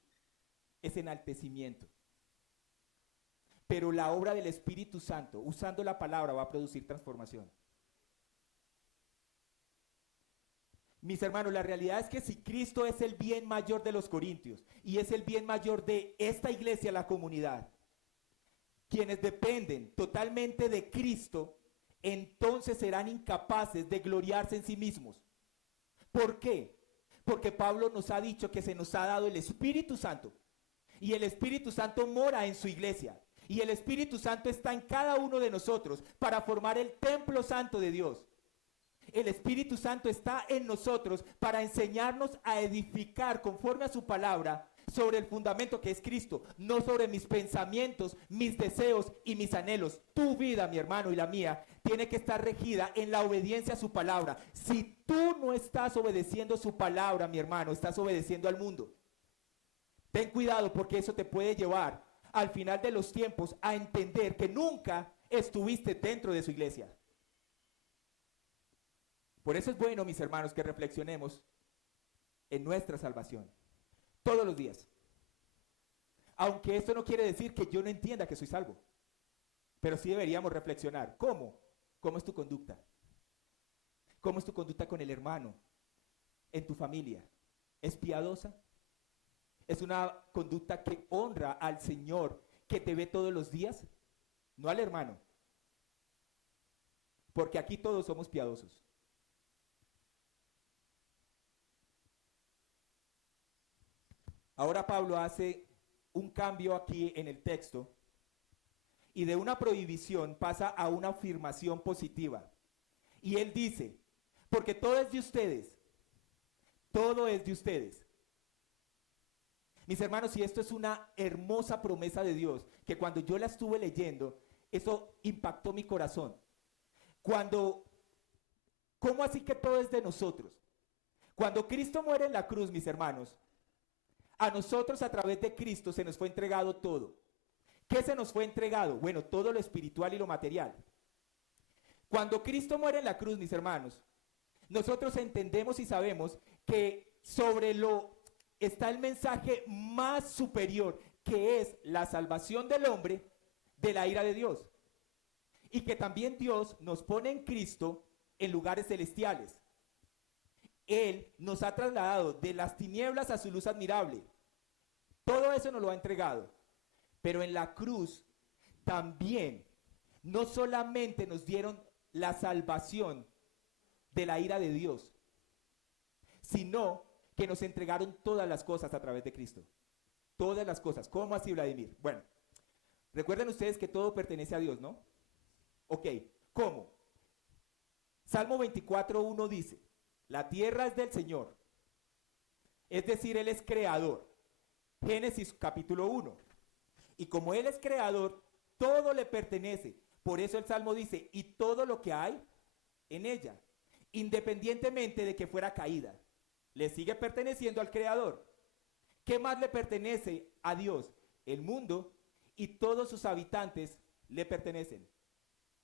es enaltecimiento. Pero la obra del Espíritu Santo, usando la palabra, va a producir transformación. Mis hermanos, la realidad es que si Cristo es el bien mayor de los corintios y es el bien mayor de esta iglesia, la comunidad, quienes dependen totalmente de Cristo, entonces serán incapaces de gloriarse en sí mismos. ¿Por qué? Porque Pablo nos ha dicho que se nos ha dado el Espíritu Santo y el Espíritu Santo mora en su iglesia y el Espíritu Santo está en cada uno de nosotros para formar el templo santo de Dios. El Espíritu Santo está en nosotros para enseñarnos a edificar conforme a su palabra sobre el fundamento que es Cristo, no sobre mis pensamientos, mis deseos y mis anhelos. Tu vida, mi hermano, y la mía, tiene que estar regida en la obediencia a su palabra. Si tú no estás obedeciendo su palabra, mi hermano, estás obedeciendo al mundo. Ten cuidado porque eso te puede llevar al final de los tiempos a entender que nunca estuviste dentro de su iglesia. Por eso es bueno, mis hermanos, que reflexionemos en nuestra salvación todos los días. Aunque esto no quiere decir que yo no entienda que soy salvo, pero sí deberíamos reflexionar. ¿Cómo? ¿Cómo es tu conducta? ¿Cómo es tu conducta con el hermano? ¿En tu familia? ¿Es piadosa? ¿Es una conducta que honra al Señor que te ve todos los días? No al hermano. Porque aquí todos somos piadosos. Ahora Pablo hace un cambio aquí en el texto y de una prohibición pasa a una afirmación positiva. Y él dice, porque todo es de ustedes, todo es de ustedes. Mis hermanos, y esto es una hermosa promesa de Dios, que cuando yo la estuve leyendo, eso impactó mi corazón. ¿Cómo así que todo es de nosotros? Cuando Cristo muere en la cruz, mis hermanos, a nosotros a través de Cristo se nos fue entregado todo. ¿Qué se nos fue entregado? Bueno, todo lo espiritual y lo material. Cuando Cristo muere en la cruz, mis hermanos, nosotros entendemos y sabemos que está el mensaje más superior, que es la salvación del hombre de la ira de Dios. Y que también Dios nos pone en Cristo en lugares celestiales. Él nos ha trasladado de las tinieblas a su luz admirable. Todo eso nos lo ha entregado. Pero en la cruz también no solamente nos dieron la salvación de la ira de Dios, sino que nos entregaron todas las cosas a través de Cristo. Todas las cosas. ¿Cómo así, Vladimir? Bueno, recuerden ustedes que todo pertenece a Dios, ¿no? Ok, ¿cómo? Salmo 24:1 dice, la tierra es del Señor, es decir, Él es creador. Génesis capítulo 1. Y como Él es creador, todo le pertenece. Por eso el Salmo dice, y todo lo que hay en ella, independientemente de que fuera caída, le sigue perteneciendo al creador. ¿Qué más le pertenece a Dios? El mundo y todos sus habitantes le pertenecen,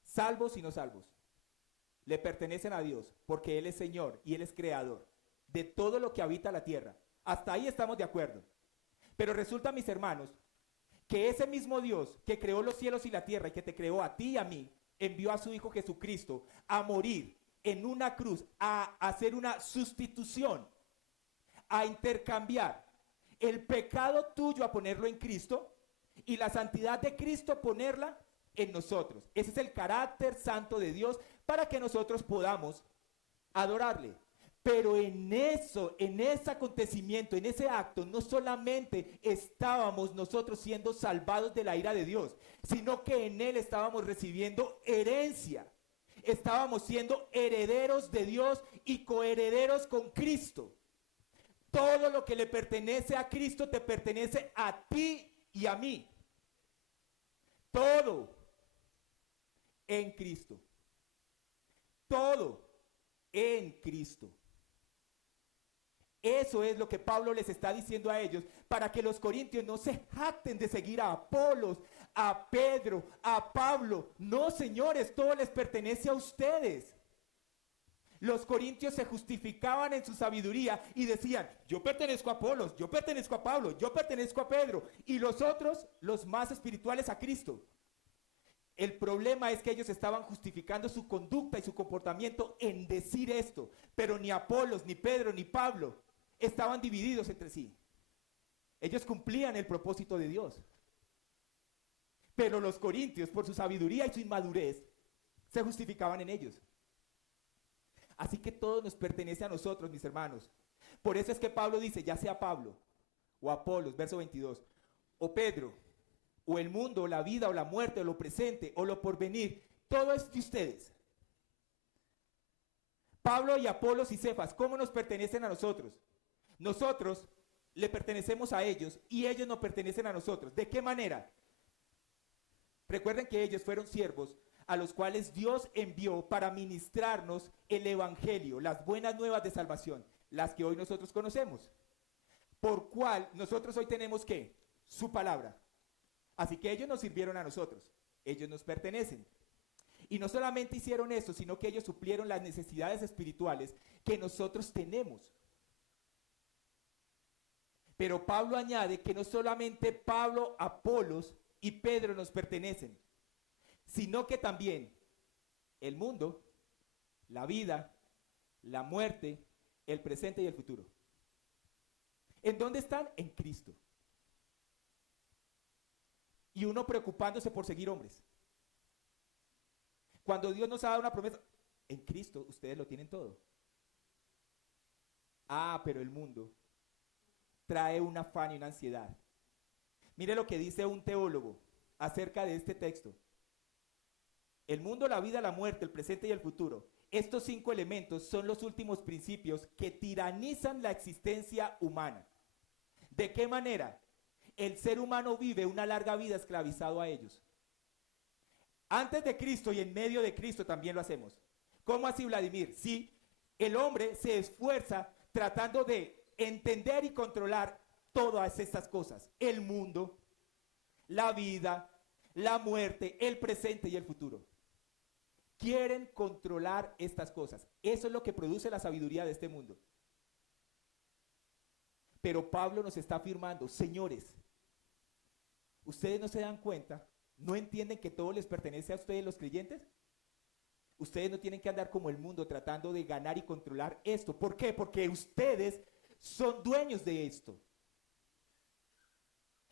salvos y no salvos. Le pertenecen a Dios, porque Él es Señor y Él es creador de todo lo que habita la tierra. Hasta ahí estamos de acuerdo. Pero resulta, mis hermanos, que ese mismo Dios que creó los cielos y la tierra y que te creó a ti y a mí, envió a su Hijo Jesucristo a morir en una cruz, a hacer una sustitución, a intercambiar el pecado tuyo, a ponerlo en Cristo, y la santidad de Cristo ponerla en nosotros. Ese es el carácter santo de Dios para que nosotros podamos adorarle. Pero en ese acontecimiento, en ese acto, no solamente estábamos nosotros siendo salvados de la ira de Dios, sino que en Él estábamos recibiendo herencia. Estábamos siendo herederos de Dios y coherederos con Cristo. Todo lo que le pertenece a Cristo te pertenece a ti y a mí. Todo en Cristo. Todo en Cristo. Eso es lo que Pablo les está diciendo a ellos, para que los corintios no se jacten de seguir a Apolos, a Pedro, a Pablo. No, señores, todo les pertenece a ustedes. Los corintios se justificaban en su sabiduría y decían, yo pertenezco a Apolos, yo pertenezco a Pablo, yo pertenezco a Pedro, y los otros, los más espirituales, a Cristo. El problema es que ellos estaban justificando su conducta y su comportamiento en decir esto, pero ni Apolos, ni Pedro, ni Pablo estaban divididos entre sí. Ellos cumplían el propósito de Dios. Pero los corintios, por su sabiduría y su inmadurez, se justificaban en ellos. Así que todo nos pertenece a nosotros, mis hermanos. Por eso es que Pablo dice, ya sea Pablo o Apolos, verso 22, o Pedro, o el mundo, o la vida, o la muerte, o lo presente, o lo porvenir, todo es de ustedes. Pablo y Apolos y Cefas, ¿cómo nos pertenecen a nosotros? Nosotros le pertenecemos a ellos y ellos nos pertenecen a nosotros. ¿De qué manera? Recuerden que ellos fueron siervos a los cuales Dios envió para ministrarnos el evangelio, las buenas nuevas de salvación, las que hoy nosotros conocemos. Por cual nosotros hoy tenemos ¿qué? Su palabra. Así que ellos nos sirvieron a nosotros, ellos nos pertenecen. Y no solamente hicieron eso, sino que ellos suplieron las necesidades espirituales que nosotros tenemos. Pero Pablo añade que no solamente Pablo, Apolos y Pedro nos pertenecen, sino que también el mundo, la vida, la muerte, el presente y el futuro. ¿En dónde están? En Cristo. Y uno preocupándose por seguir hombres. Cuando Dios nos ha dado una promesa, en Cristo ustedes lo tienen todo. Ah, pero el mundo trae un afán y una ansiedad. Mire lo que dice un teólogo acerca de este texto. El mundo, la vida, la muerte, el presente y el futuro. Estos 5 elementos son los últimos principios que tiranizan la existencia humana. ¿De qué manera? El ser humano vive una larga vida esclavizado a ellos. Antes de Cristo y en medio de Cristo también lo hacemos. ¿Cómo así, Vladimir? Sí, el hombre se esfuerza tratando de entender y controlar todas estas cosas. El mundo, la vida, la muerte, el presente y el futuro. Quieren controlar estas cosas. Eso es lo que produce la sabiduría de este mundo. Pero Pablo nos está afirmando, señores, ¿ustedes no se dan cuenta? ¿No entienden que todo les pertenece a ustedes los creyentes? Ustedes no tienen que andar como el mundo tratando de ganar y controlar esto. ¿Por qué? Porque ustedes son dueños de esto.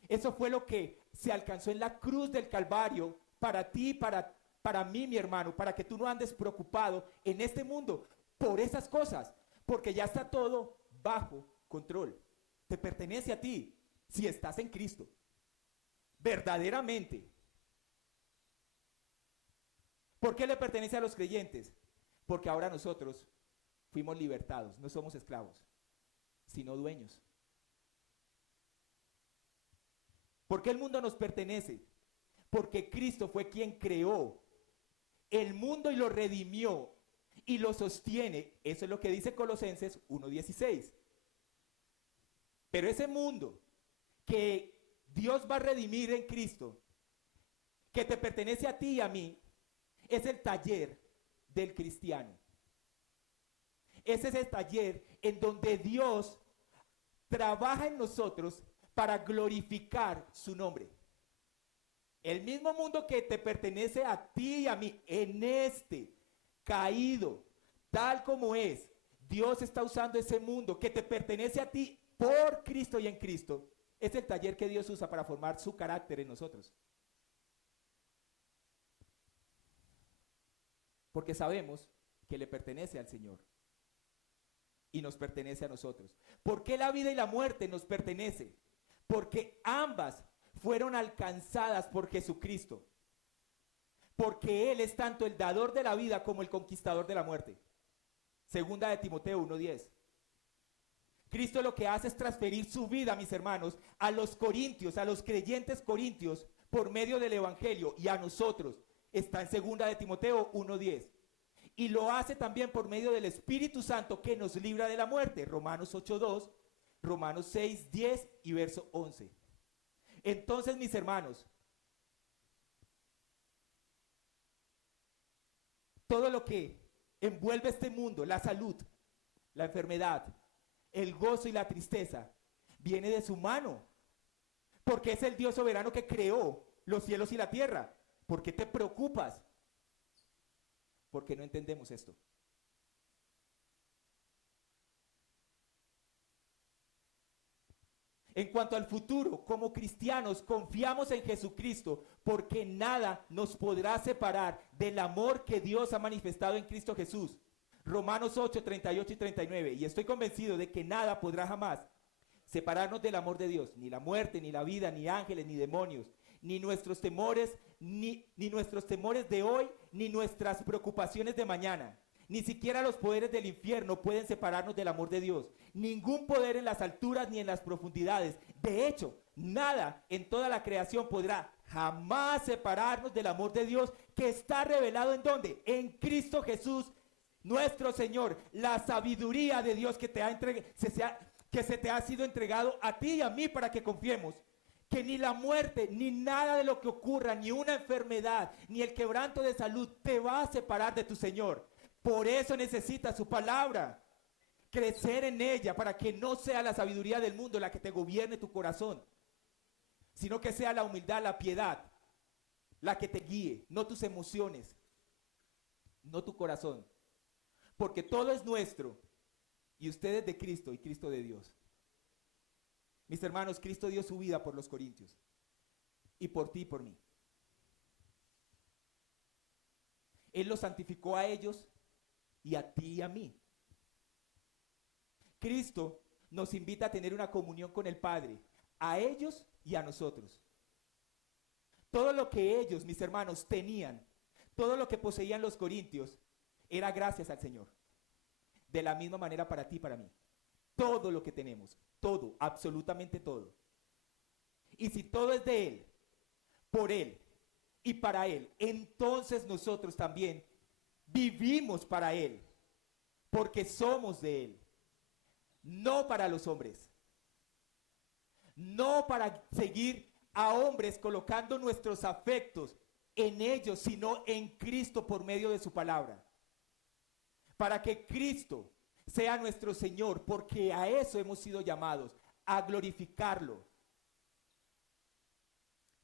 Eso fue lo que se alcanzó en la cruz del Calvario para ti, para mí, mi hermano, para que tú no andes preocupado en este mundo por esas cosas, porque ya está todo bajo control. Te pertenece a ti si estás en Cristo. Verdaderamente. ¿Por qué le pertenece a los creyentes? Porque ahora nosotros fuimos libertados, no somos esclavos, sino dueños. ¿Por qué el mundo nos pertenece? Porque Cristo fue quien creó el mundo y lo redimió y lo sostiene. Eso es lo que dice Colosenses 1:16. Pero ese mundo que Dios va a redimir en Cristo, que te pertenece a ti y a mí, es el taller del cristiano. Ese es el taller en donde Dios trabaja en nosotros para glorificar su nombre. El mismo mundo que te pertenece a ti y a mí, en este caído, tal como es, Dios está usando ese mundo que te pertenece a ti por Cristo y en Cristo. Es el taller que Dios usa para formar su carácter en nosotros. Porque sabemos que le pertenece al Señor y nos pertenece a nosotros. ¿Por qué la vida y la muerte nos pertenece? Porque ambas fueron alcanzadas por Jesucristo. Porque Él es tanto el dador de la vida como el conquistador de la muerte. Segunda de Timoteo 1:10. Cristo lo que hace es transferir su vida, mis hermanos, a los corintios, a los creyentes corintios, por medio del evangelio, y a nosotros. Está en segunda de Timoteo 1:10. Y lo hace también por medio del Espíritu Santo que nos libra de la muerte. Romanos 8:2, Romanos 6:10 y verso 11. Entonces, mis hermanos, todo lo que envuelve este mundo, la salud, la enfermedad, el gozo y la tristeza, viene de su mano. Porque es el Dios soberano que creó los cielos y la tierra. ¿Por qué te preocupas? Porque no entendemos esto. En cuanto al futuro, como cristianos, confiamos en Jesucristo, porque nada nos podrá separar del amor que Dios ha manifestado en Cristo Jesús. Romanos 8, 38 y 39. Y estoy convencido de que nada podrá jamás separarnos del amor de Dios. Ni la muerte, ni la vida, ni ángeles, ni demonios, ni nuestros temores, ni nuestros temores de hoy, ni nuestras preocupaciones de mañana. Ni siquiera los poderes del infierno pueden separarnos del amor de Dios. Ningún poder en las alturas ni en las profundidades. De hecho, nada en toda la creación podrá jamás separarnos del amor de Dios que está revelado ¿en dónde? En Cristo Jesús, nuestro Señor. La sabiduría de Dios que se te ha sido entregado a ti y a mí para que confiemos. Que ni la muerte, ni nada de lo que ocurra, ni una enfermedad, ni el quebranto de salud te va a separar de tu Señor. Por eso necesitas su palabra. Crecer en ella para que no sea la sabiduría del mundo la que te gobierne tu corazón, sino que sea la humildad, la piedad, la que te guíe, no tus emociones, no tu corazón. Porque todo es nuestro y usted es de Cristo y Cristo de Dios. Mis hermanos, Cristo dio su vida por los corintios y por ti y por mí. Él los santificó a ellos y a ti y a mí. Cristo nos invita a tener una comunión con el Padre, a ellos y a nosotros. Todo lo que ellos, mis hermanos, tenían, todo lo que poseían los corintios, era gracias al Señor. De la misma manera para ti y para mí. todo lo que tenemos, todo, absolutamente todo. Y si todo es de Él, por Él y para Él, entonces nosotros también vivimos para Él, porque somos de Él, no para los hombres, no para seguir a hombres colocando nuestros afectos en ellos, sino en Cristo por medio de su palabra. Para que Cristo sea nuestro Señor, porque a eso hemos sido llamados, a glorificarlo.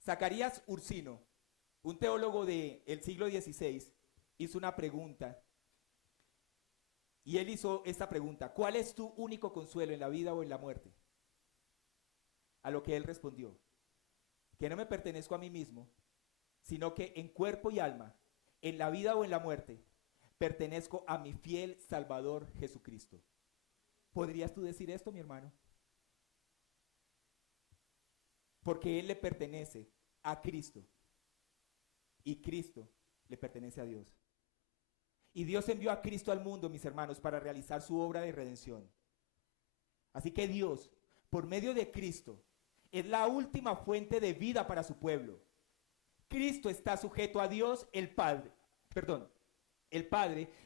Zacarías Ursino, un teólogo del siglo XVI, hizo una pregunta. Y él hizo esta pregunta: ¿cuál es tu único consuelo en la vida o en la muerte? A lo que él respondió: que no me pertenezco a mí mismo, sino que en cuerpo y alma, en la vida o en la muerte, pertenezco a mi fiel Salvador Jesucristo. ¿Podrías tú decir esto, mi hermano? Porque Él le pertenece a Cristo y Cristo le pertenece a Dios. Y Dios envió a Cristo al mundo, mis hermanos, para realizar su obra de redención. Así que Dios, por medio de Cristo, es la última fuente de vida para su pueblo. Cristo está sujeto a Dios el Padre,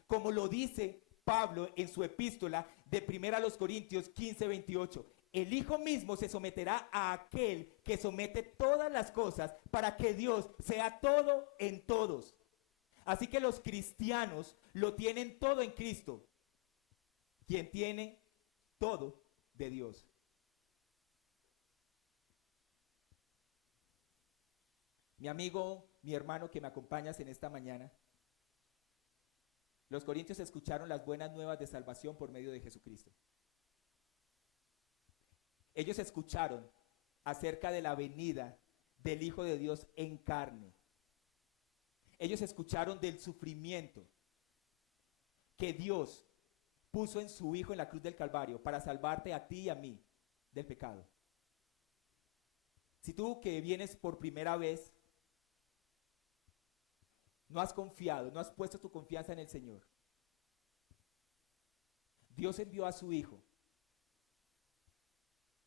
como lo dice Pablo en su epístola de 1 Corintios 15:28. El Hijo mismo se someterá a aquel que somete todas las cosas para que Dios sea todo en todos. Así que los cristianos lo tienen todo en Cristo, quien tiene todo de Dios. Mi amigo, mi hermano que me acompañas en esta mañana, los corintios escucharon las buenas nuevas de salvación por medio de Jesucristo. Ellos escucharon acerca de la venida del Hijo de Dios en carne. Ellos escucharon del sufrimiento que Dios puso en su Hijo en la cruz del Calvario para salvarte a ti y a mí del pecado. Si tú que vienes por primera vez no has confiado, no has puesto tu confianza en el Señor, Dios envió a su Hijo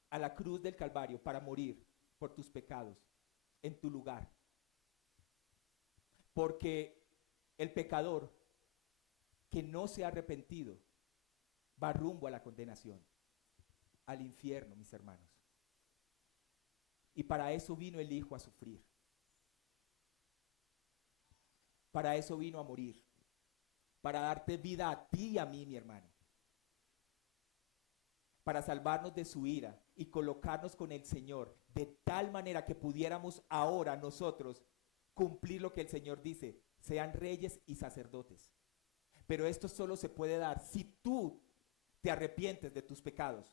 a la cruz del Calvario para morir por tus pecados en tu lugar. Porque el pecador que no se ha arrepentido va rumbo a la condenación, al infierno, mis hermanos. Y para eso vino el Hijo a sufrir. Para eso vino a morir. Para darte vida a ti y a mí, mi hermano. Para salvarnos de su ira y colocarnos con el Señor, de tal manera que pudiéramos ahora nosotros cumplir lo que el Señor dice: sean reyes y sacerdotes. Pero esto solo se puede dar si tú te arrepientes de tus pecados,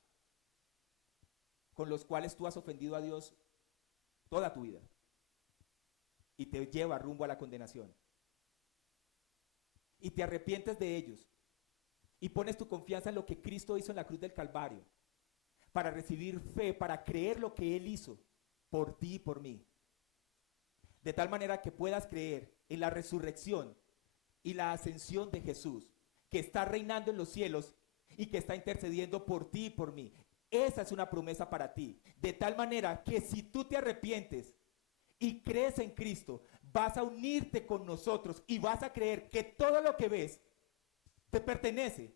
con los cuales tú has ofendido a Dios toda tu vida y te lleva rumbo a la condenación. Y te arrepientes de ellos y pones tu confianza en lo que Cristo hizo en la cruz del Calvario, para recibir fe, para creer lo que Él hizo por ti y por mí. De tal manera que puedas creer en la resurrección y la ascensión de Jesús, que está reinando en los cielos y que está intercediendo por ti y por mí. Esa es una promesa para ti. De tal manera que si tú te arrepientes y crees en Cristo, vas a unirte con nosotros y vas a creer que todo lo que ves te pertenece,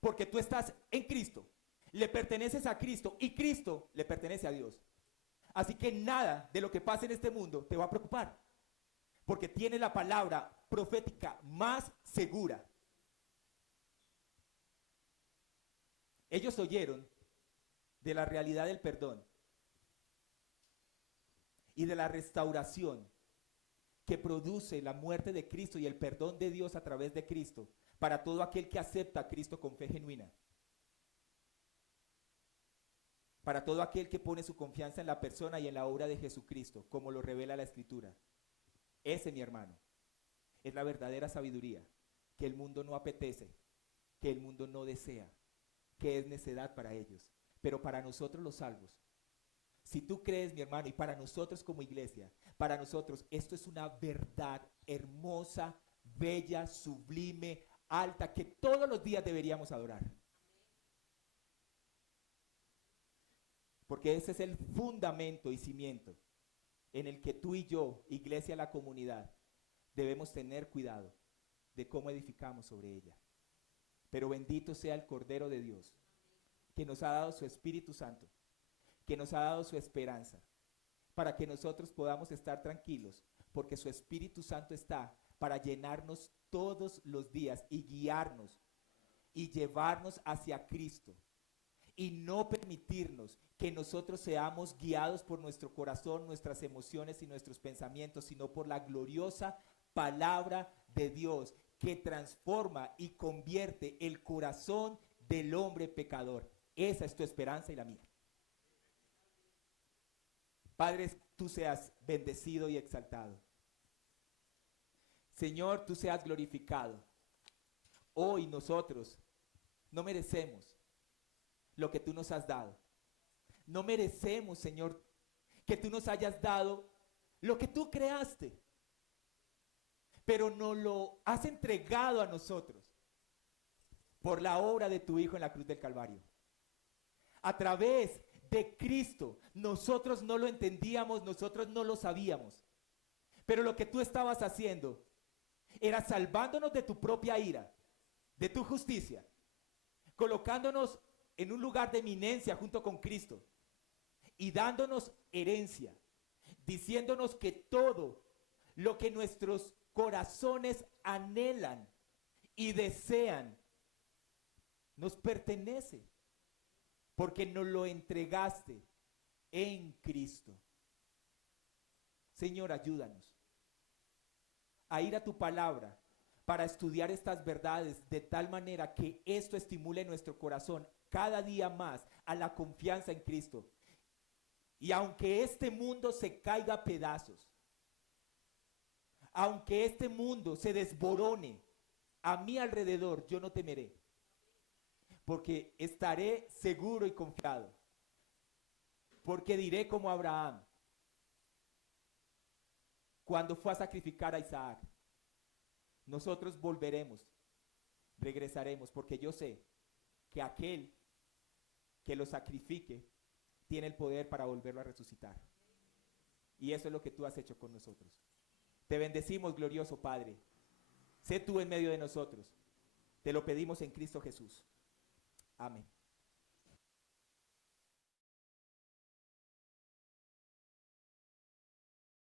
porque tú estás en Cristo, le perteneces a Cristo y Cristo le pertenece a Dios. Así que nada de lo que pasa en este mundo te va a preocupar, porque tienes la palabra profética más segura. Ellos oyeron de la realidad del perdón y de la restauración que produce la muerte de Cristo y el perdón de Dios a través de Cristo para todo aquel que acepta a Cristo con fe genuina. Para todo aquel que pone su confianza en la persona y en la obra de Jesucristo, como lo revela la Escritura. Ese, mi hermano, es la verdadera sabiduría que el mundo no apetece, que el mundo no desea, que es necedad para ellos. Pero para nosotros los salvos, si tú crees, mi hermano, y para nosotros como iglesia, para nosotros esto es una verdad hermosa, bella, sublime, alta, que todos los días deberíamos adorar. Porque ese es el fundamento y cimiento en el que tú y yo, iglesia, la comunidad, debemos tener cuidado de cómo edificamos sobre ella. Pero bendito sea el Cordero de Dios, que nos ha dado su Espíritu Santo, que nos ha dado su esperanza, para que nosotros podamos estar tranquilos, porque su Espíritu Santo está para llenarnos todos los días y guiarnos y llevarnos hacia Cristo, y no permitirnos que nosotros seamos guiados por nuestro corazón, nuestras emociones y nuestros pensamientos, sino por la gloriosa palabra de Dios que transforma y convierte el corazón del hombre pecador. Esa es tu esperanza y la mía. Padre, tú seas bendecido y exaltado. Señor, tú seas glorificado. Hoy nosotros no merecemos lo que tú nos has dado. No merecemos, Señor, que tú nos hayas dado lo que tú creaste, pero nos lo has entregado a nosotros por la obra de tu Hijo en la cruz del Calvario. A través de Cristo, nosotros no lo entendíamos, nosotros no lo sabíamos, pero lo que tú estabas haciendo era salvándonos de tu propia ira, de tu justicia, colocándonos en un lugar de eminencia junto con Cristo y dándonos herencia, diciéndonos que todo lo que nuestros corazones anhelan y desean nos pertenece, porque nos lo entregaste en Cristo. Señor, ayúdanos a ir a tu palabra para estudiar estas verdades de tal manera que esto estimule nuestro corazón cada día más a la confianza en Cristo. Y aunque este mundo se caiga a pedazos, aunque este mundo se desborone a mi alrededor, yo no temeré, porque estaré seguro y confiado, porque diré como Abraham, cuando fue a sacrificar a Isaac: nosotros volveremos, regresaremos, porque yo sé que aquel que lo sacrifique tiene el poder para volverlo a resucitar. Y eso es lo que tú has hecho con nosotros. Te bendecimos, glorioso Padre. Sé tú en medio de nosotros. Te lo pedimos en Cristo Jesús. Amén.